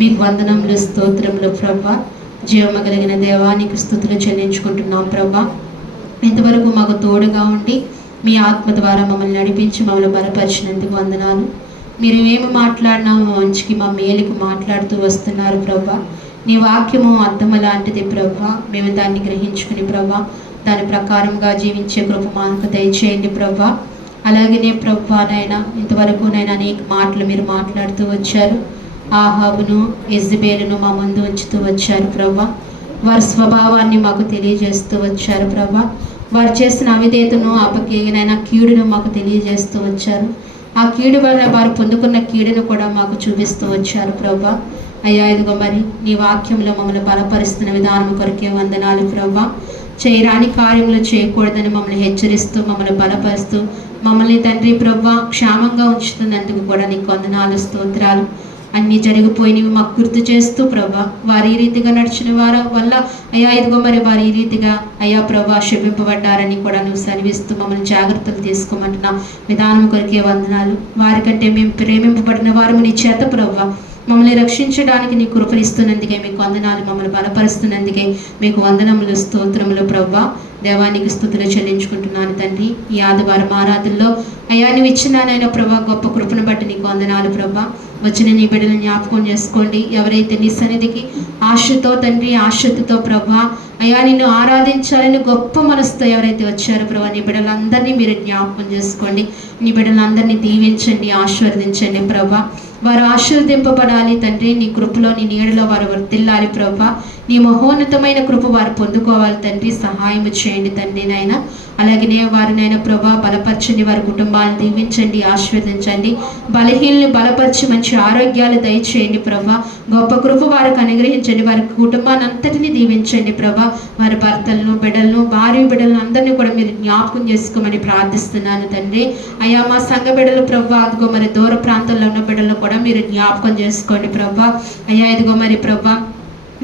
మీకు వందనములు, స్తోత్రములు ప్రభా. జీవము కలిగిన దేవానికి స్తుతులు చెల్లించుకుంటున్నాం ప్రభా. ఇంతవరకు మాకు తోడుగా ఉండి మీ ఆత్మ ద్వారా మమ్మల్ని నడిపించి మమ్మల్ని బలపరిచినందుకు వందనాలు. మీరు ఏమి మాట్లాడినా మంచికి, మా మేలుకు మాట్లాడుతూ వస్తున్నారు ప్రభా. నీ వాక్యము అర్థము లాంటిది ప్రభా. మేము దాన్ని గ్రహించుకుని ప్రభా, దాని ప్రకారంగా జీవించే కృప మాకు దయచేయండి ప్రభా. అలాగనే ప్రభా నైనా ఇంతవరకు నైనా అనేక మాటలు మీరు మాట్లాడుతూ వచ్చారు. ఆహాబును, యెజబేలును మా ముందు ఉంచుతూ వచ్చారు ప్రభా. వారి స్వభావాన్ని మాకు తెలియజేస్తూ వచ్చారు ప్రభా. వారు చేసిన అవిధేతను, అపకీనైనా కీడును మాకు తెలియజేస్తూ వచ్చారు. ఆ కీడు వల్ల వారు పొందుకున్న కీడును కూడా మాకు చూపిస్తూ వచ్చారు ప్రభా. అయ్యా, ఇదిగో మరి నీ వాక్యంలో మమ్మల్ని బలపరుస్తున్న విధానం కొరకే వందనాలు ప్రభా. చేయరాని కార్యములు చేయకూడదని మమ్మల్ని హెచ్చరిస్తూ, మమ్మల్ని బలపరుస్తూ, మమ్మల్ని తండ్రి ప్రభా క్షేమంగా ఉంచుతున్నందుకు కూడా నీకు వందనాలు, స్తోత్రాలు. అన్నీ జరిగిపోయినవి మాకు గుర్తు చేస్తూ ప్రభా, వారు ఈ రీతిగా నడిచిన వారి వల్ల అయ్యా ఇదిగో మరి వారు ఈ రీతిగా అయ్యా ప్రభా శపింపబడ్డారని కూడా నువ్వు సెలవిస్తూ మమ్మల్ని జాగ్రత్తలు తీసుకోమంటున్నా విధానం కొరికే వందనాలు. వారికంటే మేము ప్రేమింపబడిన వారు నీ చేత ప్రభా మమ్మల్ని రక్షించడానికి నీ కృపనిస్తున్నందుకే మీకు వందనాలు. మమ్మల్ని బలపరుస్తున్నందుకే మీకు వందనములు, స్తోత్రములు ప్రభా. దేవానికి స్తుతులు చెల్లించుకుంటున్నాను తండ్రి. ఈ ఆదివారం ఆరాధనలో అయ్యా నువ్వు ఇచ్చినానైనా ప్రభా గొప్ప కృపను బట్టి నీకు వందనాలు ప్రభా. వచ్చిన నీ బిడ్డలను జ్ఞాపకం చేసుకోండి. ఎవరైతే నీ సన్నిధికి ఆశతో తండ్రి, ఆశతో ప్రభా అయ్యా నిన్ను ఆరాధించాలని గొప్ప మనసుతో ఎవరైతే వచ్చారో ప్రభా, నీ బిడ్డలందరినీ మీరు జ్ఞాపకం చేసుకోండి. నీ బిడ్డలందరినీ దీవించండి, ఆశీర్వదించండి ప్రభా. వారు ఆశీర్వదింపబడాలి తండ్రి. నీ కృపలో, నీ నీడలో వారు వర్తిల్లాలి ప్రభా. నీ మహోన్నతమైన కృప వారు పొందుకోవాలి తండ్రి. సహాయం చేయండి తండ్రి నాయన. అలాగనే వారినైనా ప్రభా బలపరచండి, వారి కుటుంబాలను దీవించండి, ఆశీర్వదించండి. బలహీనని బలపరిచి మంచి ఆరోగ్యాలు దయచేయండి ప్రభా. గొప్ప కృప వారికి అనుగ్రహించండి. వారి కుటుంబాన్ని అంతటినీ దీవించండి ప్రభా. వారి భర్తలను, బిడ్డలను, భార్య బిడ్డలను అందరినీ కూడా మీరు జ్ఞాపకం చేసుకోమని ప్రార్థిస్తున్నాను తండ్రి. అయ్యా మా సంఘ బిడ్డలు ప్రభా, అదిగో మరి దూర ప్రాంతాల్లో ఉన్న బిడ్డలను కూడా మీరు జ్ఞాపకం చేసుకోండి ప్రభా. అయ్యా ఇదిగో మరి ప్రభా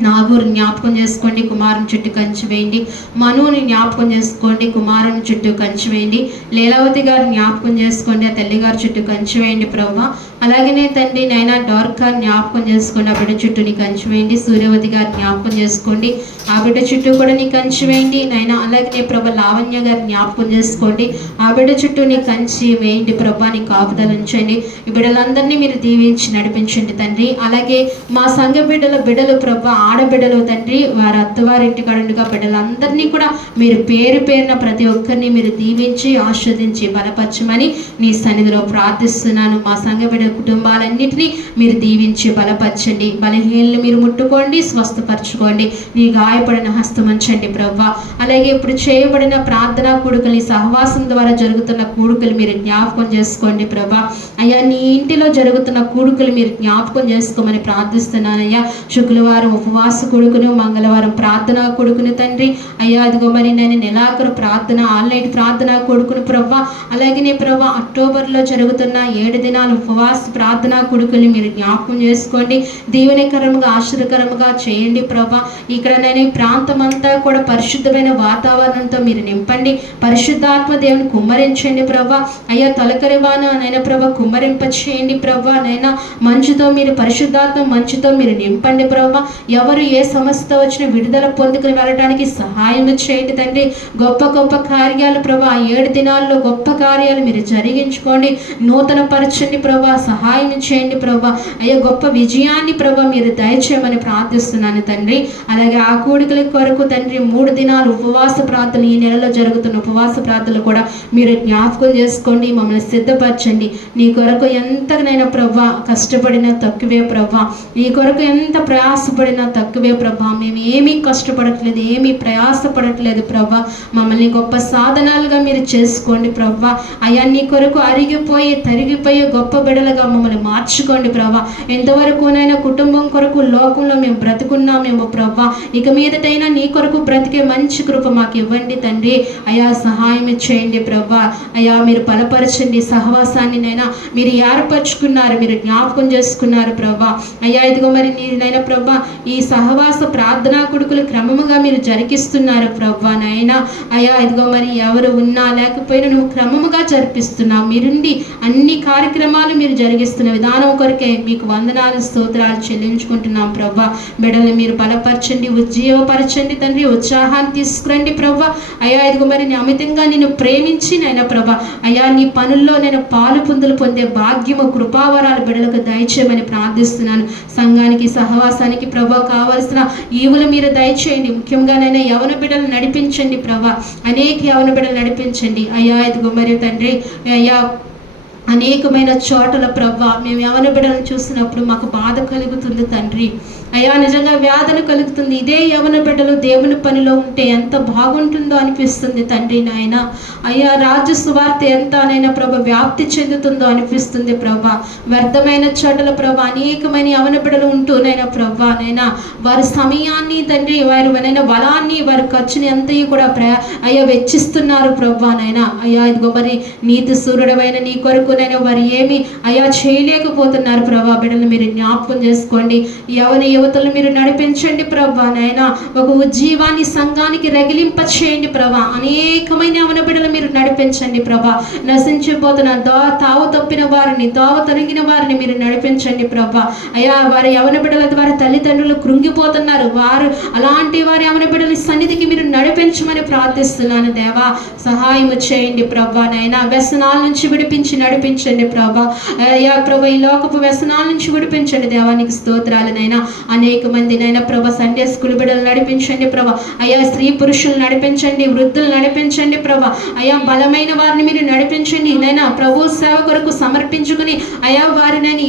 నాగూరు జ్ఞాపకం చేసుకోండి, కుమారుని చుట్టూ కంచి వేయండి. మనుని జ్ఞాపకం చేసుకోండి, కుమారుని చుట్టూ కంచి వేయండి. లీలావతి గారు జ్ఞాపకం చేసుకోండి, ఆ తల్లి గారి చుట్టూ కంచి వేయండి ప్రభా. అలాగనే తండ్రి నైనా డార్కా జ్ఞాపకం చేసుకోండి, ఆ బిడ్డ చుట్టూ నీ కంచి వేయండి. సూర్యవతి గారు జ్ఞాపకం చేసుకోండి, ఆ బిడ్డ చుట్టూ కూడా నీ కంచి వేయండి నైనా. అలాగనే ప్రభా లావణ్య గారు జ్ఞాపకం చేసుకోండి, ఆ బిడ్డ చుట్టూ నీ కంచి వేయండి ప్రభా. నీ కాపుదలు ఉంచండి. ఈ బిడ్డలందరినీ మీరు దీవించి నడిపించండి తండ్రి. అలాగే మా సంఘ బిడ్డలు ప్రభా, ఆడబిడ్డలు తండ్రి, వారి అత్తవారింటి కాడుగా బిడ్డలందరినీ కూడా మీరు పేరు పేరున ప్రతి ఒక్కరిని మీరు దీవించి ఆస్వాదించి బలపరచమని నీ సన్నిధిలో ప్రార్థిస్తున్నాను. మా సంఘ బిడ్డ కుటుంబాలన్నింటినీ మీరు దీవించి బలపరచండి. బలహీనలు మీరు ముట్టుకోండి, స్వస్థపరచుకోండి. నీ గాయపడిన హస్తం ఉంచండి ప్రభా. అలాగే ఇప్పుడు చేయబడిన ప్రార్థనా కూడుకలు, సహవాసం ద్వారా జరుగుతున్న కూడుకలు మీరు జ్ఞాపకం చేసుకోండి ప్రభా. అయ్యా నీ ఇంటిలో జరుగుతున్న కూడుకలు మీరు జ్ఞాపకం చేసుకోమని ప్రార్థిస్తున్నానయ్యా. శుక్రవారం ఉపవాస కొడుకును, మంగళవారం ప్రార్థన కొడుకును తండ్రి. అయ్యా అదిగో మరి నేను నెలాఖరు ప్రార్థన, ఆన్లైన్ ప్రార్థన కొడుకును ప్రభా. అలాగే ప్రభా అక్టోబర్లో జరుగుతున్న 7 దినాల ఉపవాస ప్రార్థనా కొడుకుల్ని మీరు జ్ఞాపకం చేసుకోండి, దీవెనకరంగా ఆశీర్వకరంగా చేయండి ప్రభా. ఇక్కడ నేను ఈ ప్రాంతం అంతా కూడా పరిశుద్ధమైన వాతావరణంతో మీరు నింపండి, పరిశుద్ధాత్మ దేవుని కుమ్మరించండి ప్రభా. అయ్యా తొలకరివాన నైనా ప్రభా కుమ్మరింప చేయండి ప్రభా. నైనా మంచుతో మీరు పరిశుద్ధాత్మ మంచుతో మీరు నింపండి ప్రభా. ఎవరు ఏ సమస్యతో వచ్చిన విడుదల పొందుకుని వెళ్ళడానికి సహాయం చేయండి తండ్రి. గొప్ప గొప్ప కార్యాలు ప్రభా 7 దినాల్లో గొప్ప కార్యాలు మీరు జరిగించుకోండి, నూతన పరచండి ప్రభా, సహాయం చేయండి ప్రభా. అయ్యా గొప్ప విజయాన్ని ప్రభా మీరు దయచేయమని ప్రార్థిస్తున్నాను తండ్రి. అలాగే ఆ కూడికల కొరకు తండ్రి 3 దినాలు ఉపవాస ప్రార్థనలు, ఈ నెలలో జరుగుతున్న ఉపవాస ప్రార్థనలు కూడా మీరు జ్ఞాపకం చేసుకోండి, మమ్మల్ని సిద్ధపరచండి. నీ కొరకు ఎంతనైనా ప్రభా కష్టపడినా తక్కువే ప్రభా, నీ కొరకు ఎంత ప్రయాసపడినా తక్కువే ప్రభా. మేము ఏమీ కష్టపడట్లేదు, ఏమీ ప్రయాసపడట్లేదు ప్రభా. మమ్మల్ని గొప్ప సాధనాలుగా మీరు చేసుకోండి ప్రభా. అయ్యా నీ కొరకు అరిగిపోయి తరిగిపోయే గొప్ప బిడలుగా మమ్మల్ని మార్చుకోండి ప్రభా. ఎంతవరకునైనా కుటుంబం కొరకు లోకంలో మేము బ్రతుకున్నామేమో ప్రభా, ఇక మీదటైనా నీ కొరకు బ్రతికే మంచి కృప మాకు ఇవ్వండి తండ్రి. అయ్యా సహాయం చేయండి ప్రభా. అయ్యా మీరు బలపరచండి, సహవాసాన్ని నైనా మీరు ఏర్పరచుకున్నారు, మీరు జ్ఞాపకం చేసుకున్నారు ప్రభా. అయ్యా ఇదిగో మరి నేనైనా ప్రభా ఈ సహవాస ప్రార్థనా కొడుకులు క్రమముగా మీరు జరిగిస్తున్నారు ప్రభా. నైనా అయ్యా ఇదిగో మరి ఎవరు ఉన్నా లేకపోయినా నువ్వు క్రమముగా జరిపిస్తున్నావు, మీరుండి అన్ని కార్యక్రమాలు మీరు జరిగిస్తున్న విధానం కొరకే మీకు వందనాలు స్తోత్రాలు చెల్లించుకుంటున్నాం ప్రభా. బిడ్డల్ని మీరు బలపరచండి, ఉజ్జీవపరచండి తండ్రి, ఉత్సాహాన్ని తీసుకురండి ప్రభా. అయ్యా ఇదిగో మరి అమితంగా నిన్ను ప్రేమించి నైనా ప్రభా అయ్యా నీ పనుల్లో నేను పాలు పొందులు పొందే భాగ్యము కృపావరాలు బిడ్డలకు దయచేయమని ప్రార్థిస్తున్నాను. సంఘానికి సహవాసానికి ప్రభా కావాల్సిన ఈవులు మీరు దయచేయండి. ముఖ్యంగా నైనా యవన బిడ్డలు నడిపించండి ప్రభా, అనేక యవన బిడ్డలు నడిపించండి. అయ్యా ఇదిగో మరి తండ్రి అయ్యా అనేకమైన చోట్ల ప్రభా మేము యవన బిడ్డలను చూసినప్పుడు మాకు బాధ కలుగుతుంది తండ్రి. అయ్యా నిజంగా వ్యాధులు కలుగుతుంది. ఇదే యవన బిడ్డలు దేవుని పనిలో ఉంటే ఎంత బాగుంటుందో అనిపిస్తుంది తండ్రి. నాయన అయ్యా రాజ్య సువార్త ఎంతనైనా ప్రభా వ్యాప్తి చెందుతుందో అనిపిస్తుంది ప్రభా. వ్యర్థమైన చోట్ల ప్రభా అనేకమైన యవన బిడ్డలు ఉంటూనైనా ప్రభా నైనా వారి సమయాన్ని తండ్రి వారి బలాన్ని వారి ఖర్చుని అంతయు కూడా అయ్యా వెచ్చిస్తున్నారు ప్రభా. నైనా అయ్యా ఇదిగో మరి నీతి సూర్యుడమైన నీ కొరకు నైనా వారు ఏమి అయ్యా చేయలేకపోతున్నారు ప్రభా. బిడ్డలు మీరు జ్ఞాపకం చేసుకోండి, ఎవరి యువతలు మీరు నడిపించండి ప్రభా. నైనా ఒక ఉజ్జీవాన్ని సంఘానికి రగిలింప చేయండి ప్రభా. అనేకమైన యవన బిడ్డలు మీరు నడిపించండి ప్రభా. నశించిపోతున్న తావు తప్పిన వారిని, దోవ తొలగిన వారిని మీరు నడిపించండి ప్రభా. అయ్యా వారి యవన బిడ్డల ద్వారా తల్లిదండ్రులు కృంగిపోతున్నారు, వారు అలాంటి వారి యవన బిడ్డల సన్నిధికి మీరు నడిపించమని ప్రార్థిస్తున్నాను దేవా. సహాయం చేయండి ప్రభా. నైనా వ్యసనాల నుంచి విడిపించి నడిపించండి ప్రభా. అయ్యా ప్రభా ఈ లోకపు వ్యసనాల నుంచి విడిపించండి దేవానికి స్తోత్రాలనైనా. అనేక మంది నైనా ప్రభా సండే స్కూల్ బిడ్డలు నడిపించండి ప్రభా. అయ్యా స్త్రీ పురుషులు నడిపించండి, వృద్ధులు నడిపించండి ప్రభా. అయ్యా బలమైన వారిని మీరు నడిపించండి నైనా. ప్రభు సేవ కొరకు సమర్పించుకుని అయ్యా వారిని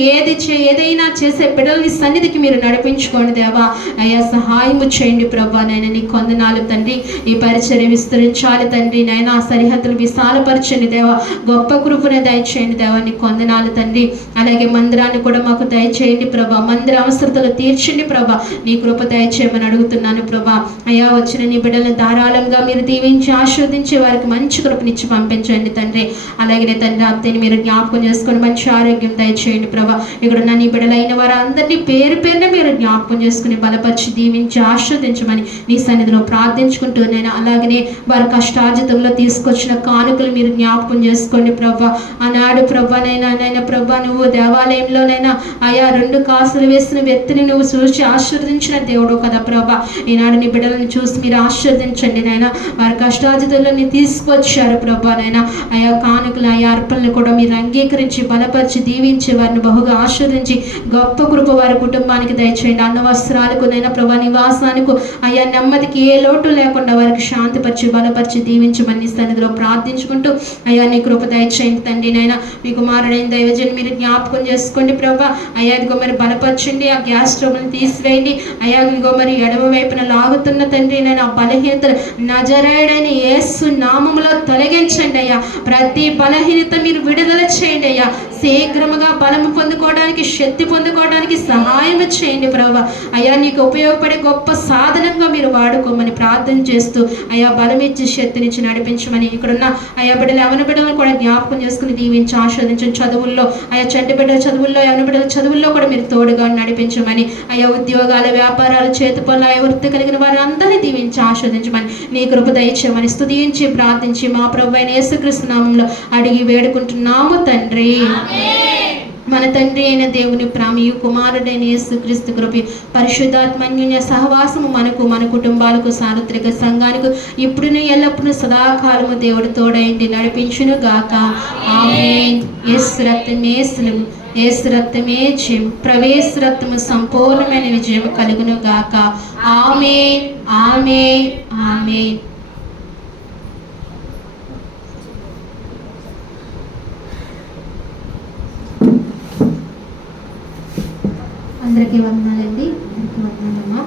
ఏదైనా చేసే బిడ్డలని సన్నిధికి మీరు నడిపించుకోండి దేవా. అయ్యా సహాయం చేయండి ప్రభా. నైనా నీకు వందనాలు తండ్రి. ఈ పరిచర్య విస్తరించాలి తండ్రి. నైనా సరిహద్దులు విశాలపరచండి దేవా. గొప్ప కృపను దయచేయండి దేవా. నీకు వందనాలు తండ్రి. అలాగే మందిరాన్ని కూడా మాకు దయచేయండి ప్రభా. మందిర అవసరతలు తీర్చండి ప్రభా. నీ కృప దయచేయమని అడుగుతున్నాను ప్రభా. అయ్యా వచ్చిన నీ బిడ్డలను ధారాళంగా మీరు దీవించి ఆశీర్వదించి వారికి మంచి కృపనిచ్చి పంపించండి తండ్రి. అలాగే తండ్రి అత్తని మీరు జ్ఞాపకం చేసుకొని మంచి ఆరోగ్యం దయచేయండి ప్రభా. ఇక్కడ ఉన్న నీ బిడ్డలైన వారు అందరినీ పేరు పేరున మీరు జ్ఞాపకం చేసుకుని బలపరిచి దీవించి ఆశీర్వదించమని నీ సన్నిధిలో ప్రార్థించుకుంటూ నేను అలాగనే వారి కష్టార్జితంలో తీసుకొచ్చిన కానుకలు మీరు జ్ఞాపకం చేసుకోండి ప్రభా. ఆనాడు ప్రభా నైనా ప్రభా నువ్వు దేవాలయంలోనైనా అయా 2 కాసులు వేసిన వ్యక్తిని నువ్వు చూసి ఆశీర్వదించిన దేవుడు కదా ప్రభా. ఈనాడు నీ బిడ్డలను చూసి మీరు ఆశీర్వదించండి నైనా. వారి కష్టార్జితంలో తీసుకొచ్చారు ప్రభా. నైనా అయా కానుకలు అయా అర్పణలు కూడా మీరు అంగీకరించి బలపరిచి దీవించి వారిని బహుగా ఆశీర్వదించి గొప్ప కృప వారి కుటుంబానికి దయచేయండి. అన్న వస్త్రాలకు నైనా ప్రభా నివాసానికి అయా నెమ్మదికి ఏ లోటు లేకుండా వారికి శాంతిపరిచి బలపరిచి దీవించమని నీ సన్నిధిలో ప్రార్థించుకుంటూ అయ్యా నీ కృప దయచేయండి తండ్రి. నైనా మీ కుమారుడైన దైవజన్ మీరు జ్ఞాపకం చేసుకోండి ప్రభా. అయ్యా ఇదిగో మరి బలపరచండి, ఆ గ్యాస్ స్టవ్ని తీసివేయండి అయ్యా. ఇదిగో మరి ఎడమ వైపున లాగుతున్న తండ్రి నేను ఆ బలహీనతలు నజరేయుడైన యేసు నామములో తొలగించండి అయ్యా. ప్రతి బలహీనత మీరు విడుదల చేయండి అయ్యా. శీఘ్రముగా బలము పొందుకోవడానికి, శక్తి పొందుకోవడానికి సహాయం చేయండి ప్రభువా. అయ్యా నీకు ఉపయోగపడే గొప్ప సాధనంగా మీరు వాడుకోమని ప్రార్థన చేస్తూ అయ్యా బలమిచ్చి శక్తినిచ్చి నడిపించమని, ఇక్కడున్న అయ్యా బిడ్డలు యవన బిడ్డలను కూడా జ్ఞాపకం చేసుకుని దీవించి ఆస్వాదించండి. చదువుల్లో అయ్యా చంటి బిడ్డల చదువుల్లో, యవన బిడ్డల చదువుల్లో కూడా మీరు తోడుగా నడిపించమని, అయ్యా ఉద్యోగాలు, వ్యాపారాలు, చేతి పనులు, అయ్యా వృత్తి కలిగిన వారిని అందరినీ దీవించి ఆస్వాదించమని, నీ కృప దయచేయమని స్తుతించి ప్రార్థించి మా ప్రభువైన యేసుక్రీస్తు నామములో అడిగి వేడుకుంటున్నాము తండ్రి. మన తండ్రి అయిన దేవుని ప్రేమయు, కుమారుడైన యేసుక్రీస్తు కృపయు, పరిశుద్ధాత్మన్య సహవాసము మనకు, మన కుటుంబాలకు, సార్వత్రిక సంఘానికి ఇప్పుడును ఎల్లప్పుడూ సదాకాలము దేవుడు తోడైండి నడిపించును గాక. ఆమేన్. యేసు రక్తమే సులువు, యేసు రక్తమే జయం, ప్రవేశ రక్తము సంపూర్ణమైన విజయం కలుగును గాక. ఆమేన్, ఆమేన్, ఆమేన్. అందరికీ వందనాలండి. అందరికీ వందనాలమ్మా.